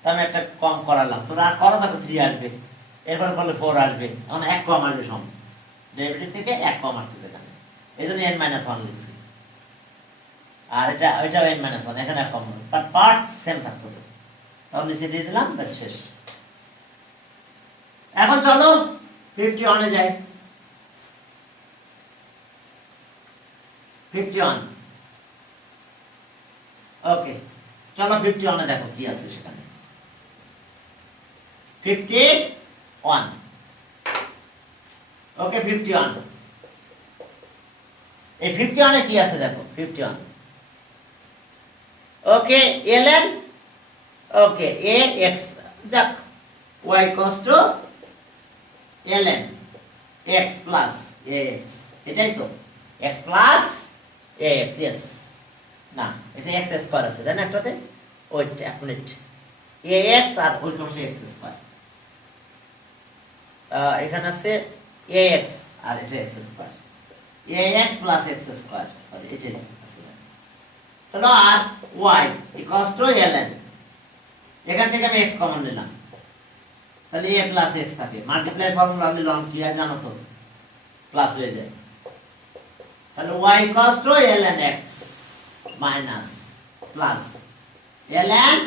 তো আমি একটা কম করালাম, তোরা আর করো, দেখো 3 আসবে, এরপর করলে 4 আসবে, এখন 1 কম আসবে, সম ডেরিভেটিভ থেকে 1 কম আসতেছে এখানে, এই জন্য n মাইনাস 1 লিখছি। আর এটাও n মাইনাস 1, এখানে 1 কম হবে, বাট পার্ট সেম থাকতেছে, তাহলে নিচে দিয়ে দিলাম, ব্যাস শেষ। এখন চলো 51 এ যাই। 51, ওকে চলো 51 এ দেখো কি আছে সেখানে। 51, ওকে 51, এই 51 এ কি আছে দেখো। 51, ওকে ln, ওকে a x, যাক y equals two ln x plus ax, এটাই তো x প্লাস ax, यस না এটা x স্কয়ার আছে তাই না, একটাতে ওইট এক মিনিট, ax আর ওই পাশে x স্কয়ার, এখানে আছে ax আর এটা x square, ax plus x square, sorry এটা আছে। তাহলে আর y ইকুয়ালস টু ln, এখান থেকে আমি x কমন নিলাম, তাহলে a প্লাস x থাকে, মাল্টিপ্লাই ফর্মুলা লন কি হয় জানো তো, প্লাস হয়ে যায়। তাহলে y equals two ln x minus plus ln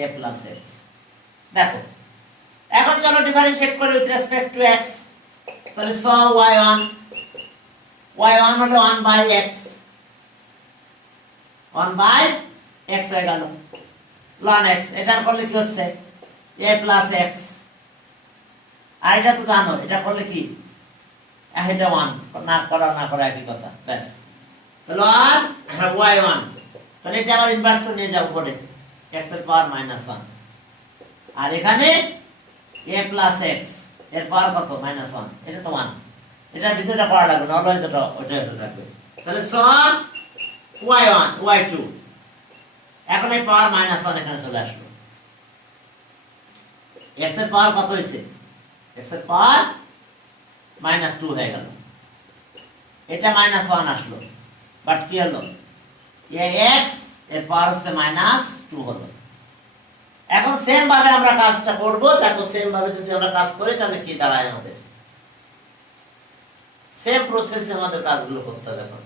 a plus x। দেখো এখন চলো ডিফারেনশিয়েট করি উইথ রেসপেক্ট টু x, তাহলে সো y1 হলো 1 বাই x, 1 বাই x হয়ে গেল ln x, এটার করলে কি হচ্ছে a প্লাস x, আর এটা তো জানো এটা করলে কি এটা 1, না করা একই কথা, ব্যাস। তাহলে আর y1, তাহলে এটা আবার ইনভার্স করে নিয়ে যাব পরে, x এর পাওয়ার -1, আর এখানে a প্লাস x এর পাওয়ার কত -1, এটা তো 1, এটা ভিতরটা করা লাগবে না, অলওয়েজ ওটা হতে থাকবে। তাহলে সব y1 y2, এখন এই পাওয়ার -1 এখানে চলে আসলো, x এর পাওয়ার কত হইছে, x এর পাওয়ার -2 হয়ে গেল, এটা -1 আসলো, বাট কি হলো ax এর পাওয়ার হচ্ছে -2 হলো। এখন সেম ভাবে আমরা কাজটা করব, দেখো সেম ভাবে যদি আমরা কাজ করি তাহলে কি দাঁড়ায়, আমাদের সেম প্রসেসে আমাদের কাজগুলো করতে হবে। এখন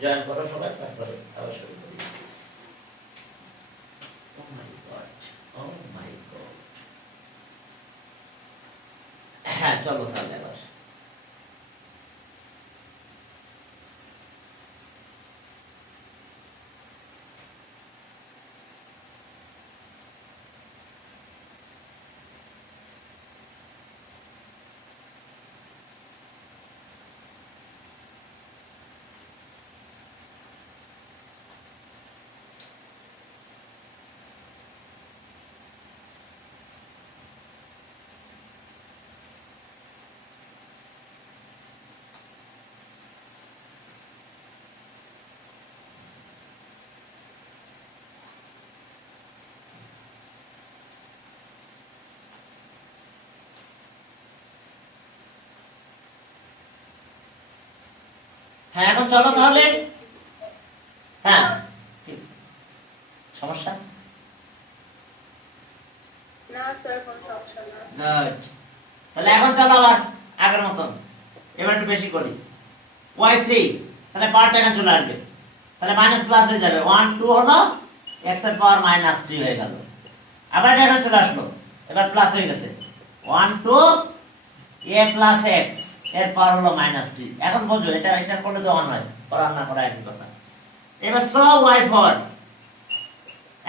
জয়েন করো সবাই, তারপরে আবার শুরু করি। ও মাই গড, ও মাই গড, হ্যাঁ চলো তাহলে এবার হ্যাঁ এখন চলো তাহলে। হ্যাঁ ঠিক। সমস্যা? না স্যার কোনো সমস্যা না। গুড। তাহলে এখন চলো আবার আগের মতন, এবার একটু বেশি করি। y3 তাহলে পাওয়ারটা এখানে চলে আসবে, তাহলে মাইনাস প্লাস হয়ে যাবে। 1 2 হলো x এর পাওয়ার -3 হয়ে গেল। আবার এটা এখানে চলে আসলো, এবার প্লাস হয়ে গেছে। 1 2 a প্লাস x এর পাওয়ার হলো -3। এখন বোঝো এটা এটা করলে তো 1 হয়, করা না করা একই কথা। এবার সো y4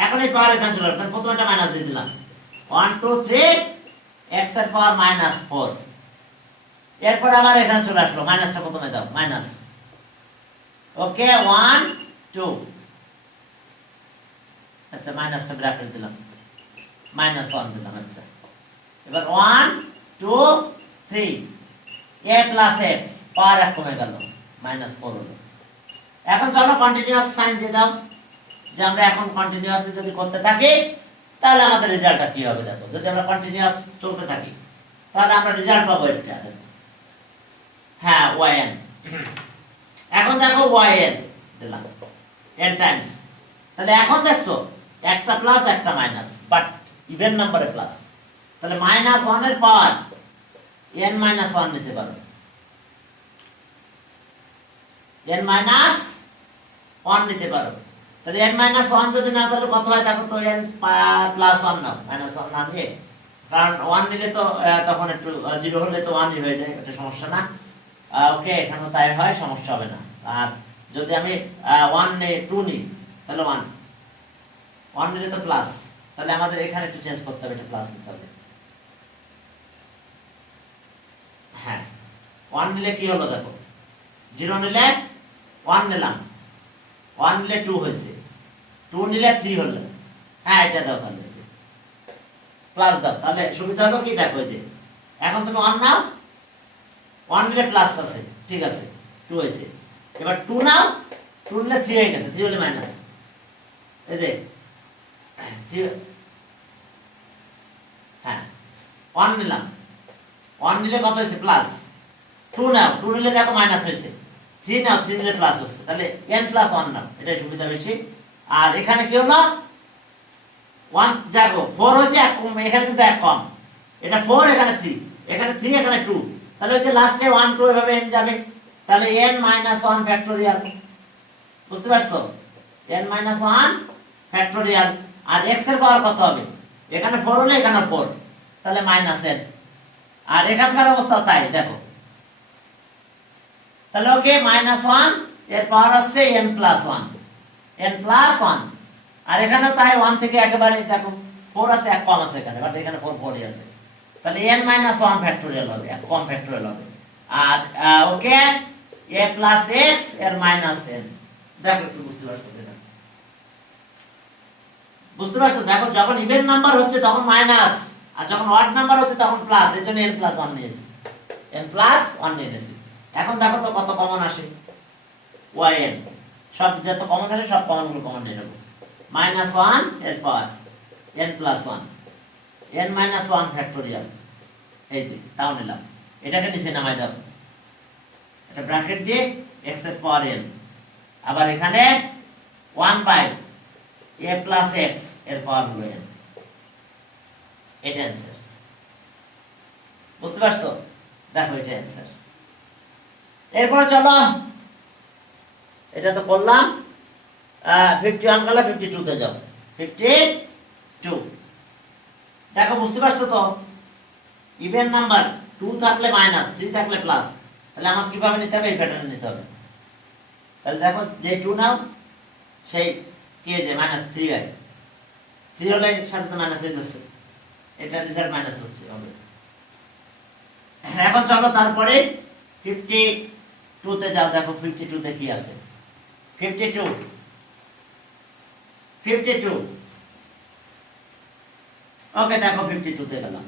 এখন এই পাওয়ার এখানে চলে আসবে, তাহলে প্রথমে এটা মাইনাস দিয়ে দিলাম। 1 2 3 x এর পাওয়ার -4। এরপর আবার এখানে চলে আসলো, মাইনাসটা প্রথমে দাও, মাইনাস। ওকে 1 2, আচ্ছা মাইনাসটা ব্র্যাকেট দিলাম, -1 দিলাম। আচ্ছা এবার 1 2 3 a প্লাস x পাওয়ার এক কমে গেল, -4 হলো। এখন চলো কন্টিনিউয়াস সাইন দিয়ে দাও, যে আমরা এখন কন্টিনিউয়াসলি যদি করতে থাকি তাহলে আমাদের রেজাল্টটা কি হবে দেখো। যদি আমরা কন্টিনিউয়াস চলতে থাকি তাহলে আমরা রেজাল্ট পাবো এটা। হ্যাঁ yn। এখন দেখো yn দিলাম n টাইমস, তাহলে এখন দেখছো একটা প্লাস একটা মাইনাস, বাট ইভেন নম্বরে প্লাস। তাহলে -1 এর পাওয়ার n - 1 নিতে পারো, n - 1 নিতে পারো। তাহলে n - 1 যদি না তাহলে কত হয় দেখো তো, n প্লাস 1 নাও, -1 না নিয়ে, কারণ 1 নিলে তো তখন একটু 0 হলে তো 1 হয়ে যায়, এটা সমস্যা না। ওকে এখানেও তাই হয়, সমস্যা হবে না। আর যদি আমি 1 নেই 2 নিই তাহলে 1 নিলে তো প্লাস, তাহলে আমাদের এখানে একটু চেঞ্জ করতে হবে, এটা প্লাস নিতে হবে। হ্যাঁ 1 নিলে কি হলো দেখো, 0 নিলে 1 নিলাম, 1 নিলে 2 হয়েছে, 2 নিলে 3 হলো। হ্যাঁ এটা দাও তাহলে, প্লাস দাও, তাহলে সুবিধা হলো কি দেখো, যে এখন তুমি 1 নাও, 1 নিলে প্লাস আছে, ঠিক আছে 2 হয়েছে। এবার 2 নাও, 2 নিলে 3 হয়ে গেছে, 3 হলে মাইনাস, এই যে 3। হ্যাঁ 1 নিলাম, 1 নিলে কত হয়েছে প্লাস, 2 নাও, 2 নিলে দেখো মাইনাস হয়েছে, 3 নাও, 3 নিলে প্লাস হচ্ছে, তাহলে n + 1 নাও, এটাই সুবিধা বেশি। আর এখানে কি হলো 1 দেখো 4 হয়েছে, এক কম, এখানে কিন্তু এক কম, এটা 4 এখানে 3, এখানে 3 এখানে 2, তাহলে হচ্ছে লাস্টে 1 2 এভাবে n যাবে, তাহলে n - 1 ফ্যাক্টোরিয়াল। বুঝতে পারছো, n - 1 ফ্যাক্টোরিয়াল। আর x এর পাওয়ার কত হবে, এখানে 4 হলে এখানে 4, তাহলে -n। আর এখানকার অবস্থা তাই দেখো, তাহলে ওকে -1 এর পাওয়ার আসছে n + 1, n + 1। আর এখানে তাই 1 থেকে একেবারে দেখো 4 আছে, এক কম আছে এখানে, বাট এখানে 4 4ই আছে, তাহলে n - 1 ফ্যাক্টোরিয়াল হবে, এক কম ফ্যাক্টোরিয়াল হবে। আর ওকে a + x এর -n, দেখো একটু বুঝতে পারছো এটা, বুঝতে পারছো? দেখো যখন ইভেন নাম্বার হচ্ছে তখন মাইনাস, আর যখন অড নাম্বার হচ্ছে তখন প্লাস, এর জন্য n + 1 নিয়েছি, n + 1 নিয়েছি। এখন দেখো তো কত কমন আসে, yn সব যত কমন আসে সব কমন গুলো কমন নিয়ে নেব। -1 এর পাওয়ার n + 1, n - 1 ফ্যাক্টোরিয়াল, এই যে তাও নিলাম, এটাকে নিচে নামাই দাও, এটা ব্র্যাকেট দিয়ে x এর পাওয়ার n, আবার এখানে 1/a + x এর পাওয়ার হলো n, এটা অ্যান্সার। বুঝতে পারছো? দেখো এটা অ্যান্সার। এরপর চলো, এটা তো করলাম, 51 গেল, 52 তে যাও, 52। দেখো বুঝতে পারছো তো, ইভেন নাম্বার 2 থাকলে মাইনাস, 3 থাকলে প্লাস, তাহলে আমার কিভাবে নিতে হবে, এই প্যাটার্নে নিতে হবে। তাহলে দেখো যে 2 নাও সেই কি হয়েছে, -3 হয়, 3 হলে সাথে তো মাইনাস হয়ে যাচ্ছে, এটা রেজাল্ট মাইনাস হচ্ছে হবে। এখন চলো তারপরে 52 তে যাও, দেখো 52 তে কি আছে, 52 ওকে দেখো 52 তে গেলাম,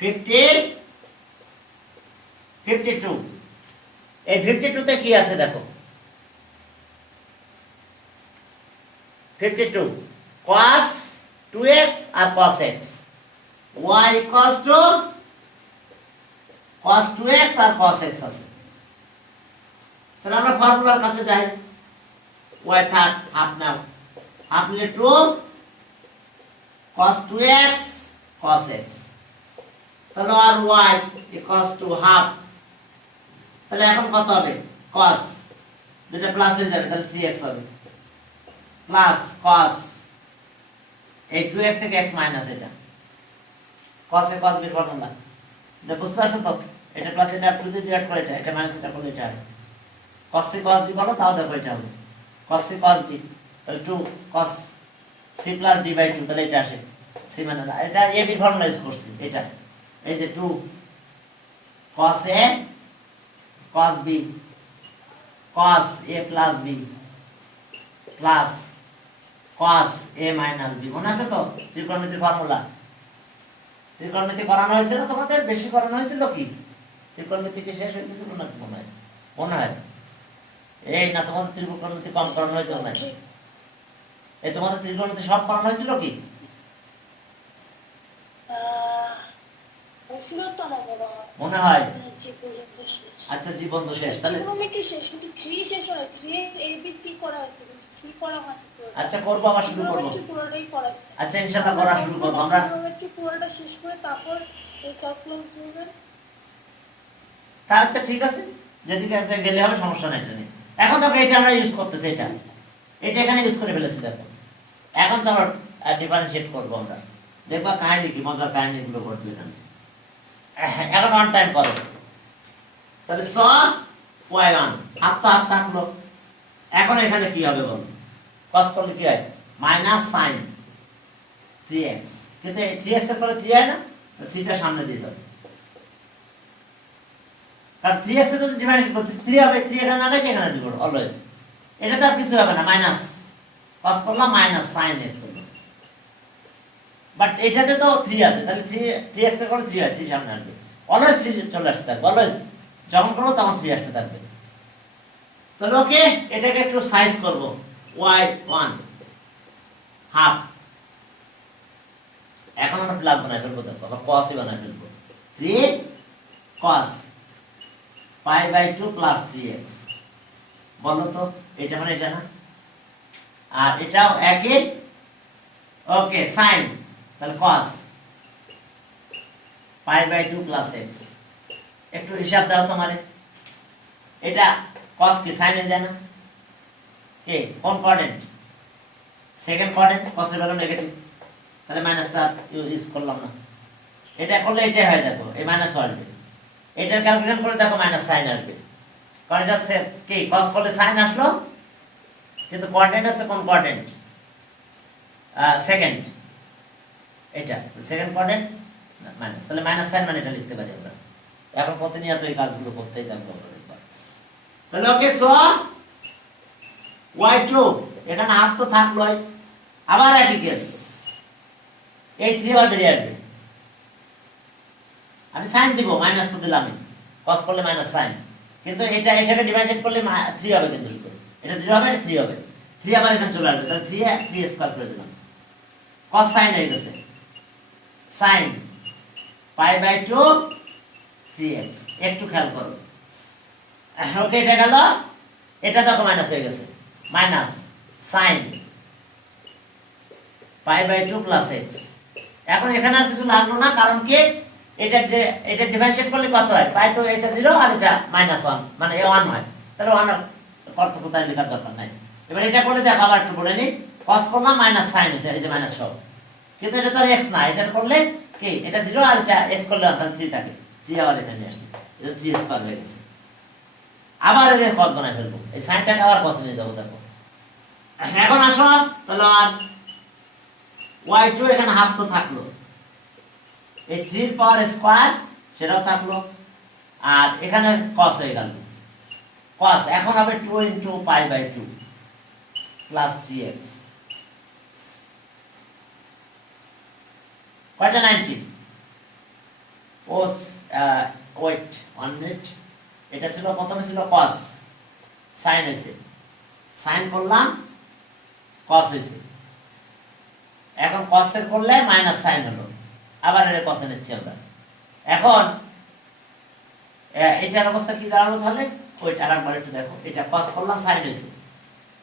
52 এই 52 তে কি আছে দেখো, 52 cos 2x আর cos x, y = cos 2x আর cos x আছে। তাহলে আমরা ফর্মুলার কাছে যাই। y থাক হাফ নাও, হাফ নিলে 2 cos 2x cos x, তাহলে আর y equals to হাফ। তাহলে এখন কত হবে? cos, দুটো প্লাস হয়ে যাবে, তাহলে 3x হবে প্লাস cos এই 2x থেকে x মাইনাস, এটা cos এ cos b ফর্মুলা বুঝতে পারছো তো? এটা প্লাস এটা টু দিয়ে ডিভাইড করে এটা মাইনাস এটা করলে এটা হবে cos c cos d বলো, তাও দেখো এটা হবে cos c cos d, তাহলে 2 cos c plus d by 2, তাহলে এটা আসে c মানে এটা a b ফর্মুলা ইউজ করছি। এটা এই যে 2 cos a cos b cos a plus b plus cos a minus b, মনে আছে তো ত্রিকোণমিতির ফর্মুলা? ত্রিকোণমিতি করানো হয়েছিল তোমাদের? বেশি করানো হয়েছিল কি? ত্রিকোণমিতি কি শেষ হয়ে গেছিল না মনে হয়? মনে হয় এই না, তোমাদের ত্রিকোণমিতি কম করানো হয়েছিল না? এই তোমাদের ত্রিকোণমিতি সব করানো হয়েছিল কি? মনে হয়। আচ্ছা জীবন তো শেষ, তাহলে আচ্ছা করবো, আবার শুরু করবো। আচ্ছা ইনশাআল্লাহ করা শুরু করবো আমরা। তা আচ্ছা ঠিক আছে, যেদিকে গেলে হবে সমস্যা নাই, এটা নেই। এখন দেখো এটা আমরা ইউজ করতেছি, এটা এখানে ইউজ করে ফেলেছি দেখো। এখন চলো ডিফারেন্সিয়েট করবো আমরা, দেখবা কাহিনী কি মজার কাহিনীগুলো ঘটবে এখানে। এখন অন টাইম করো, তাহলে স y1 হাফ তো হাফ থাকলো। এখন এখানে কি হবে বলো? cos করলে কি হয়? মাইনাস sin 3x, কিন্তু 3x এর পরে 3 হয় না, তো 3 টা সামনে দিয়ে দাও, কারণ 3x এর যদি ডিভাইড করতে 3 হবে, 3 এখানে না এখানে দিব অলওয়েজ, এটা তো আর কিছু হবে না, মাইনাস cos করলাম মাইনাস sin x হলো। বাট এটাতে তো 3 আছে, তাহলে 3x এর পরে 3 হয়, 3 সামনে আসবে, অলওয়েজ 3 চলে আসতে থাকবে, অলওয়েজ যখন করবো তখন 3 আসতে থাকবে। তাহলে ওকে এটাকে একটু সাইজ করব, y1 হাফ, এখন আমরা প্লাস বানাই ফেলবো, দেখো আবার cos এ বানাই ফেলবো, 3 cos pi by 2 plus 3x, বলো তো এটা মানে এটা না? আর এটাও একই, ওকে sin, তাহলে cos pi by 2 plus x, একটু হিসাব দাও তোমারে, এটা cos কি sin হয়ে যায় না? কে কোন কোঅর্ডিনেট? সেকেন্ড কোঅর্ডিনেট, cos এর ভ্যালু নেগেটিভ, তাহলে মাইনাসটা ইউজ করলাম না, এটা করলে এটাই হয়, দেখো এই মাইনাস আসবে, এটার ক্যালকুলেশন করে দেখো মাইনাস sin আসবে, কারণ এটা কি cos করলে sin আসলো, কিন্তু কোঅর্ডিনেট আছে কোন কোঅর্ডিনেট? সেকেন্ড, এটা সেকেন্ড কোঅর্ডিনেট মাইনাস, তাহলে মাইনাস sin মানে এটা লিখতে পারি আমরা। এখন প্রতিনিয়ত এই কাজগুলো করতেই থাকবো আমরা, দেখবা। তাহলে ওকে সো y2 এখানে হাফ তো থাকলোই, আবার একই কেস, এই 3 বার বেরিয়ে আসবে, আমি sin দিব, মাইনাস তো দিলাম, cos করলে মাইনাস sin, কিন্তু এটাকে ডিভাইডেড করলে 3 হবে, কিন্তু এটা 0 হবে, এটা 3 হবে, 3 আবার এখানে চলে আসবে, তাহলে 3 স্কয়ার করে দিলাম, cos sin হয়ে গেছে, sin পাই বাই 2 3x, একটু খেয়াল করো, ওকে এটা গেল, এটা দেখো মাইনাস হয়ে গেছে, minus sin pi by 2 plus x, এখন এখানে আর কিছু লাগলো না, কারণ কি এটা ডিফারেন্সিয়েট করলে কত হয়? পাই তো এটা 0 আর এটা -1, মানে এ 1 হয়, তাহলে 1 এর অর্থ কোথায় লেখার দরকার নাই। এবার এটা করলে দেখো আবার একটু বলে নি, cos করলাম মাইনাস sin হয়েছে, এই যে মাইনাস সব, কিন্তু এটা তো আর x না, এটা করলে কি এটা 0 আর এটা x করলে অর্থাৎ 3 থাকে, 3 আবার এখানে আসছে, এটা 3 স্কয়ার হয়ে গেছে, আবার এর cos বানাই ফেলবো, এই সাইনটাকে আবার cos নিয়ে যাব, দেখো। এখন আসো, তাহলে আর y2 এখানে হাফ তো থাকলো, এই 3 এর পাওয়ার স্কয়ার সেটাও থাকলো, আর এখানে cos হয়ে গেল, cos এখন হবে 2 * পাই বাই 2 প্লাস 3x, কয়টা 90? ও ওয়েট 1 মিনিট, এটা ছিল প্রথমে ছিল cos, sin হয়েছে, sin করলাম cos হয়েছে, এখন cos এর করলে মাইনাস sin হলো, আবার এর cos নিচ্ছি আমরা। এখন এটার অবস্থা কি দাঁড়ালো তাহলে? ওইটা আরেকবার একটু দেখো, এটা cos করলাম sin হয়েছে,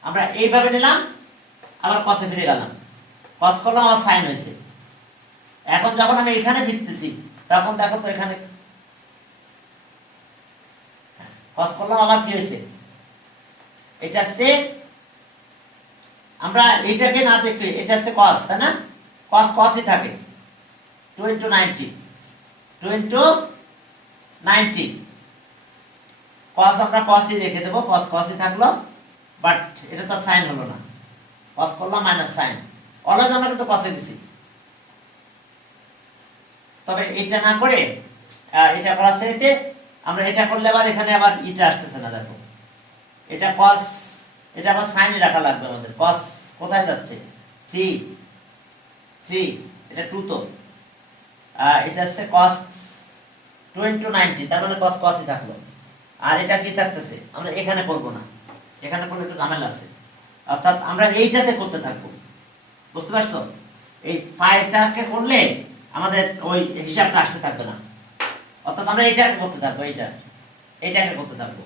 আমরা এইভাবে নিলাম আবার cos এ ফিরে গেলাম, cos করলাম আবার sin হয়েছে। এখন যখন আমি এখানে ফিরতেছি তখন দেখো তো এখানে cos করলাম আবার কি হয়েছে, এটা হচ্ছে আমরা এইটাকে না দেখে এটা হচ্ছে cos, তাই না? cos cosই থাকে, 2 * 90, 2 * 90, cos আমরা cosই রেখে দেবো, cos cosই থাকলো, বাট এটা তো sin হলো না, cos করলাম মাইনাস sin, অলওয়েজ আমরা কিন্তু cos এ দিছি। তবে এটা না করে এটা করার চাইতে আমরা এটা করলে আবার এখানে আবার এটা আসতেছে না, দেখো এটা cos, এটা আবার sin এ রাখা লাগবে আমাদের, cos কোথায় যাচ্ছে 3, 3 এটা 2, তো এটা হচ্ছে cos 2 * 90, তার মানে cos cosই থাকলো, আর এটা কি থাকতেছে আমরা এখানে করব না, এখানে করলে একটু ঝামেলা আছে, অর্থাৎ আমরা এইটাতে করতে থাকবো, বুঝতে পারছো? এই পাইটাকে করলে আমাদের ওই হিসাবটা আসতে থাকবে না, অর্থাৎ আমরা এইটাকে করতে থাকবো, এইটাকে করতে থাকবো।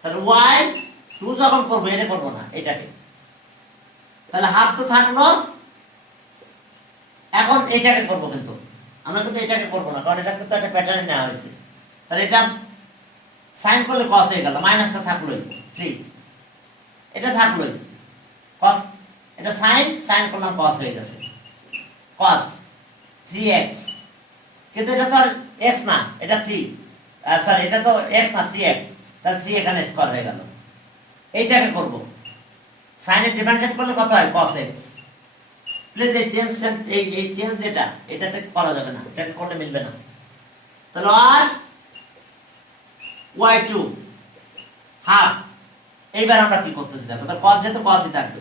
তাহলে y2 যখন করবো এটা করবো না, এটাকে, তাহলে হাফ তো থাকলো, এখন এইটাকে করবো, কিন্তু আমরা কিন্তু এটাকে করবো না, কারণ এটা কিন্তু একটা প্যাটার্নে নেওয়া হয়েছে। তাহলে এটা সাইন করলে cos হয়ে গেল, মাইনাসটা থাকলোই 3, এটা থাকলোই cos, এটা সাইন করলাম cos হয়ে গেছে, cos 3x, কিন্তু এটা তো আর x না, এটা 3, সরি এটা তো x না 3x, তাহলে 3 এখানে স্কয়ার হয়ে গেল। এইটাকে করব, সাইন এর ডিফারেন্সিয়েট করলে কত হয় cos x। প্লিজ এই চেঞ্জ যেটা এটাতে করা যাবে না, এটাকে করলে মিলবে না। তাহলে আর y2 হাফ, এইবার আমরা কি করতেছি দেখো, তো cos যেহেতু cosই থাকবে,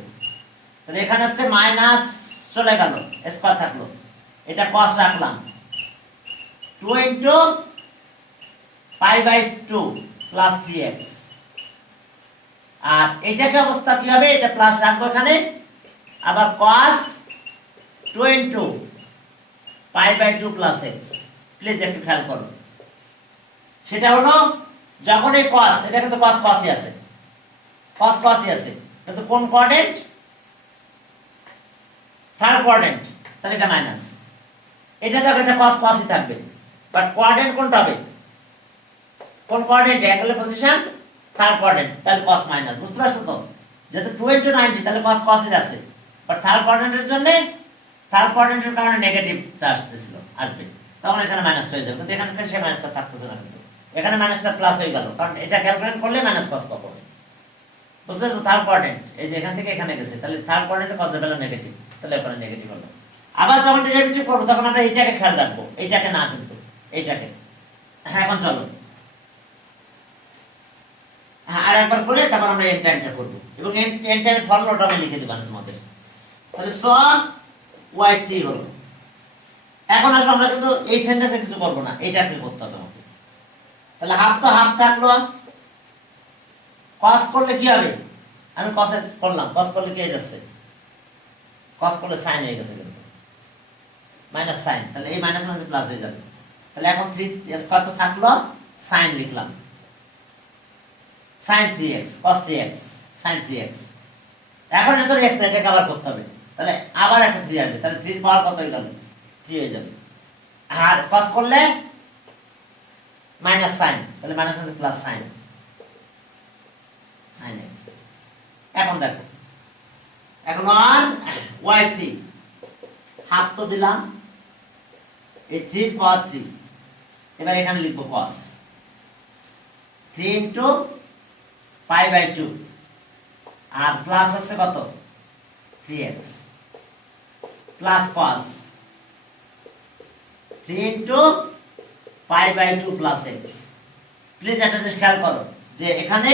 তাহলে এখানে আছে মাইনাস চলে গেল, স্কয়ার থাকলো, এটা cos রাখলাম, 2 * π/2 প্লাস 3x, আর এটাকে অবস্থা কি হবে, এটা প্লাস রাখবো এখানে, আবার cos 2 * π/2 প্লাস x। প্লিজ একটু খেয়াল করো, সেটা হলো যখন এই cos, এটা কিন্তু cos cosই আছে, cos cosই আছে, কিন্তু কোন কোঅর্ডিনেট, থার্ড কোঅর্ডিনেট, তাহলে এটা মাইনাস, এটা দেখো এটা cos cosই থাকবে, বাট কোঅর্ডিনেট কোনটা হবে, কোন কোঅর্ডিনেট, অ্যাঙ্গেলের পজিশন থার্ড কোঅর্ডিনেট, তাহলে cos মাইনাস, বুঝতে পারছো তো? যেহেতু 2 * 90 তাহলে cos cosই আছে, বাট থার্ড কোঅর্ডিনেটের জন্য, থার্ড কোঅর্ডিনেটের কারণে নেগেটিভটা আসতেছিল, আসবে, তখন এখানে মাইনাসটা হয়ে যাবে, কিন্তু এখানে সেই মাইনাসটা থাকতেছে না, কিন্তু এখানে মাইনাসটা প্লাস হয়ে গেল, কারণ এটা ক্যালকুলেট করলে মাইনাস cos কত হবে, বুঝতে পারছো? থার্ড কোঅর্ডিনেট এই যে এখান থেকে এখানে গেছে, তাহলে থার্ড কোঅর্ডিনেটে cos এর ভ্যালু নেগেটিভ, তাহলে এখানে নেগেটিভ হলো। আবার যখন ডেরিভেটিভ করব তখন আমরা এইটাকে খেয়াল রাখবো, এইটাকে না, কিন্তু এইটাকে। হ্যাঁ, এখন চলো হ্যাঁ আর একবার করে তারপর আমরা এন টাইমটা করব, এবং এন টাইমের ফর্মুলাটা আমি লিখে দেব তোমাদের। তাহলে স y3 হলো। এখন আসলে আমরা কিন্তু এই সেন্টেন্সে কিছু করব না, এইটাকে করতে হবে আমাকে। তাহলে হাফ তো হাফ থাকলো, cos করলে কি হবে, আমি cos এর করলাম, cos করলে কি হয়ে যাচ্ছে, cos করলে sin হয়ে গেছে, কিন্তু মাইনাস sin, তাহলে এই মাইনাস মাইনাস প্লাস হয়ে যাবে। তাহলে এখন 3 স্কয়ার তো থাকলো, sin লিখলাম, sin 3x, cos 3x, sin 3x। এখন এটা তো x না, এটাকে আবার করতে হবে, তাহলে আবার একটা 3 আসবে, তাহলে 3 এর পাওয়ার কত হয়ে গেল, 3 হয়ে যাবে। আর cos করলে মাইনাস sin, তাহলে মাইনাস আছে প্লাস sin, sin x। এখন দেখো, এখন আর y3 হাফ তো দিলাম, এই 3 এর পাওয়ার 3, এবার এখানে লিখবো cos 3 * π/2, আর প্লাস আছে কত 3x, plus cos 3 * π/2 plus x। Please একটা জিনিস খেয়াল করো যে এখানে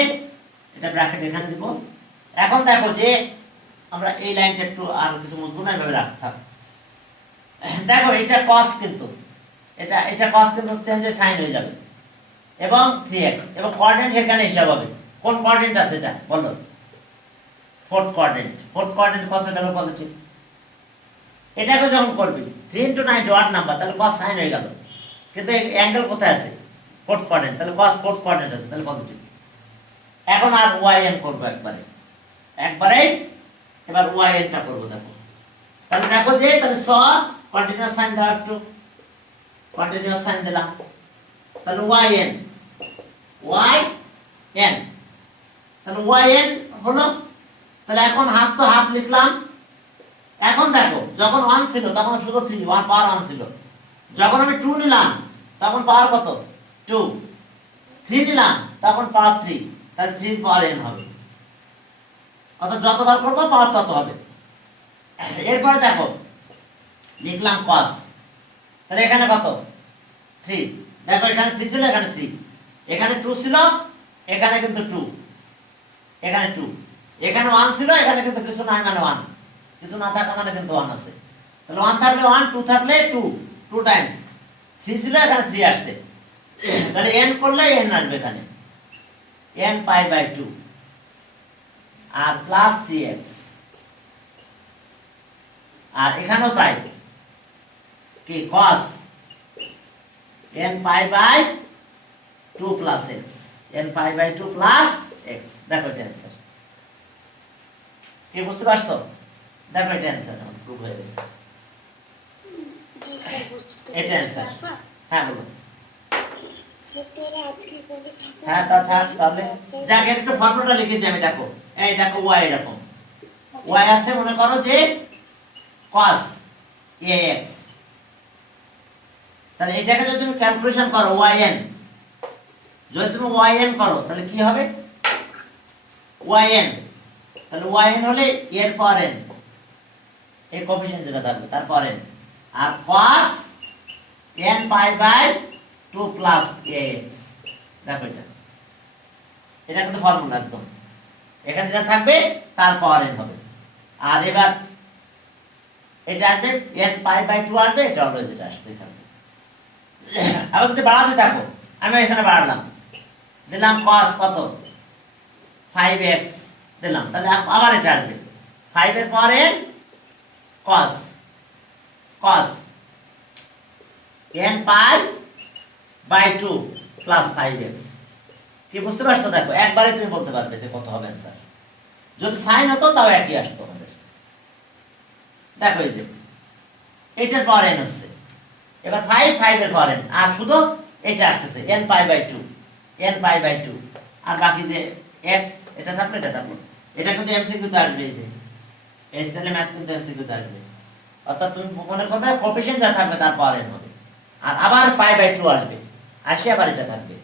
এটা ব্র্যাকেট এখানে দিব। এখন দেখো যে আমরা এই লাইনটা একটু আর কিছু মুছবো না, এভাবে রাখতাম। দেখো এটা cos, কিন্তু এটা cos কিন্তু চেঞ্জ হয়ে sin হয়ে যাবে, এবং 3x, এবং কোঅর্ডিনেট এখানে হিসাব হবে। কোন কোঅর্ডিনেট আছে এটা বলো, fourth coordinate. Fourth coordinate cos এর ভ্যালু পজিটিভ। এটাকে যখন করবি 3 * 90 ওয়াট নাম্বার, তাহলে cos sin হয়ে গেল, কিন্তু এই অ্যাঙ্গেল কোথায় আছে, ফোর্থ কোঅর্ডিনেট, তাহলে cos ফোর্থ কোঅর্ডিনেট আছে, তাহলে পজিটিভ। এখন আর yn করবো একবারেই এবার yn টা করবো। দেখো তাহলে দেখো যে তাহলে স কন্টিনিউয়াস সাইন দাও, একটু কন্টিনিউয়াস সাইন দিলাম, তাহলে yn তাহলে yn হলো। তাহলে এখন হাফ তো হাফ লিখলাম। এখন দেখো যখন 1 ছিল তখন শুধু 3, 1 পাওয়ার 1 ছিল। যখন আমি 2 নিলাম তখন পাওয়ার কত? 2। 3 নিলাম তখন পাওয়ার 3, তাহলে 3 পাওয়ার n হবে। অর্থাৎ যতবার করব পাওয়ার তত হবে। এরপরে দেখো লিখলাম cos, তাহলে এখানে কত? 3। দেখো এখানে 3 ছিল, এখানে 3, এখানে 2 ছিল, এখানে কিন্তু 2, এখানে 2, এখানে 1 ছিল, এখানে কিন্তু কিছু নাই মানে 1, কিছু না থাকা মানে কিন্তু 1 আছে। তাহলে 1 থাকলে 1, 2 থাকলে 2, 2 টাইমস 3 ছিল, এখানে 3 আসছে। তাহলে n করলে n আসবে এখানে n পাই বাই 2 আর প্লাস 3x। আর এখানেও তাই কি cos n pi by 2 plus x, n pi by 2 plus x। দেখো এটা অ্যান্সার। কি বুঝতে পারছো? দেখো এটা অ্যান্সার আমার প্রুভ হয়ে গেছে। জি স্যার, বুঝতে এটা অ্যান্সার। হ্যাঁ বলো। সেটারে আজকে বলে থাকো। হ্যাঁ তা থাক তাহলে। যাকে একটু ফর্মুলাটা লিখে দিই আমি। দেখো এই দেখো y এরকম y আছে, মনে করো যে cos ax। তাহলে এটাকে যদি তুমি ক্যালকুলেশন করো yn, যদি তুমি yn করো তাহলে কি হবে? yn, তাহলে yn হলে এর পাওয়ার n, এই কোএফিশিয়েন্ট যেটা থাকবে তার পাওয়ার n, আর cos n pi by 2 plus ax। দেখো এটা কিন্তু ফর্মুলা একদম। এখানে যেটা থাকবে তার পাওয়ার n হবে। আর এবার এটা আসবে n পাই বাই 2 আসবে, এটা অলওয়েজ এটা আসতেই থাকবে। আবার যদি বাড়াতে থাকো, আমি এখানে বাড়ালাম, দিলাম cos কত? 5x দিলাম, তাহলে আবার এটা আসবে 5 এর power n cos n pi by 2 plus 5x। কি বুঝতে পারছো? দেখো একবারে তুমি বলতে পারবে যে কত হবে অ্যান্সার। যদি সাইন হতো তাও একই আসতো আমাদের। দেখো এই যে এটার পাওয়ার n হচ্ছে, এবার 5 এর পাওয়ার n, আর শুধু এটা আসছে n pi by 2, n pi by 2, আর বাকি যে x এটা থাকলো এটা থাকলো। এটা কিন্তু এমসিকিউ তে আসবে, এই যে এই স্টাইলে ম্যাথ কিন্তু এমসিকিউ তে আসবে। অর্থাৎ তুমি মনে করবে কোএফিশিয়েন্ট যা থাকবে তার পাওয়ার n হবে। আর আবার পাই বাই 2 আসবে, আসে আবার এটা থাকবে,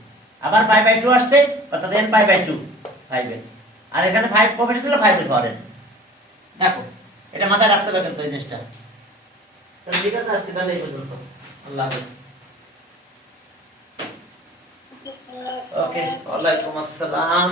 আবার পাই বাই 2 আসছে, অর্থাৎ n পাই বাই 2 5x। আর এখানে 5 কোএফিশিয়েন্ট ছিল, 5 এর পাওয়ার n। দেখো এটা মাথায় রাখতে হবে কিন্তু এই জিনিসটা। তাহলে ঠিক আছে, আজকে তাহলে এই পর্যন্ত। আল্লাহ হাফেজ। Okay sir. ওকে, ওয়ালাইকুম আসসালাম।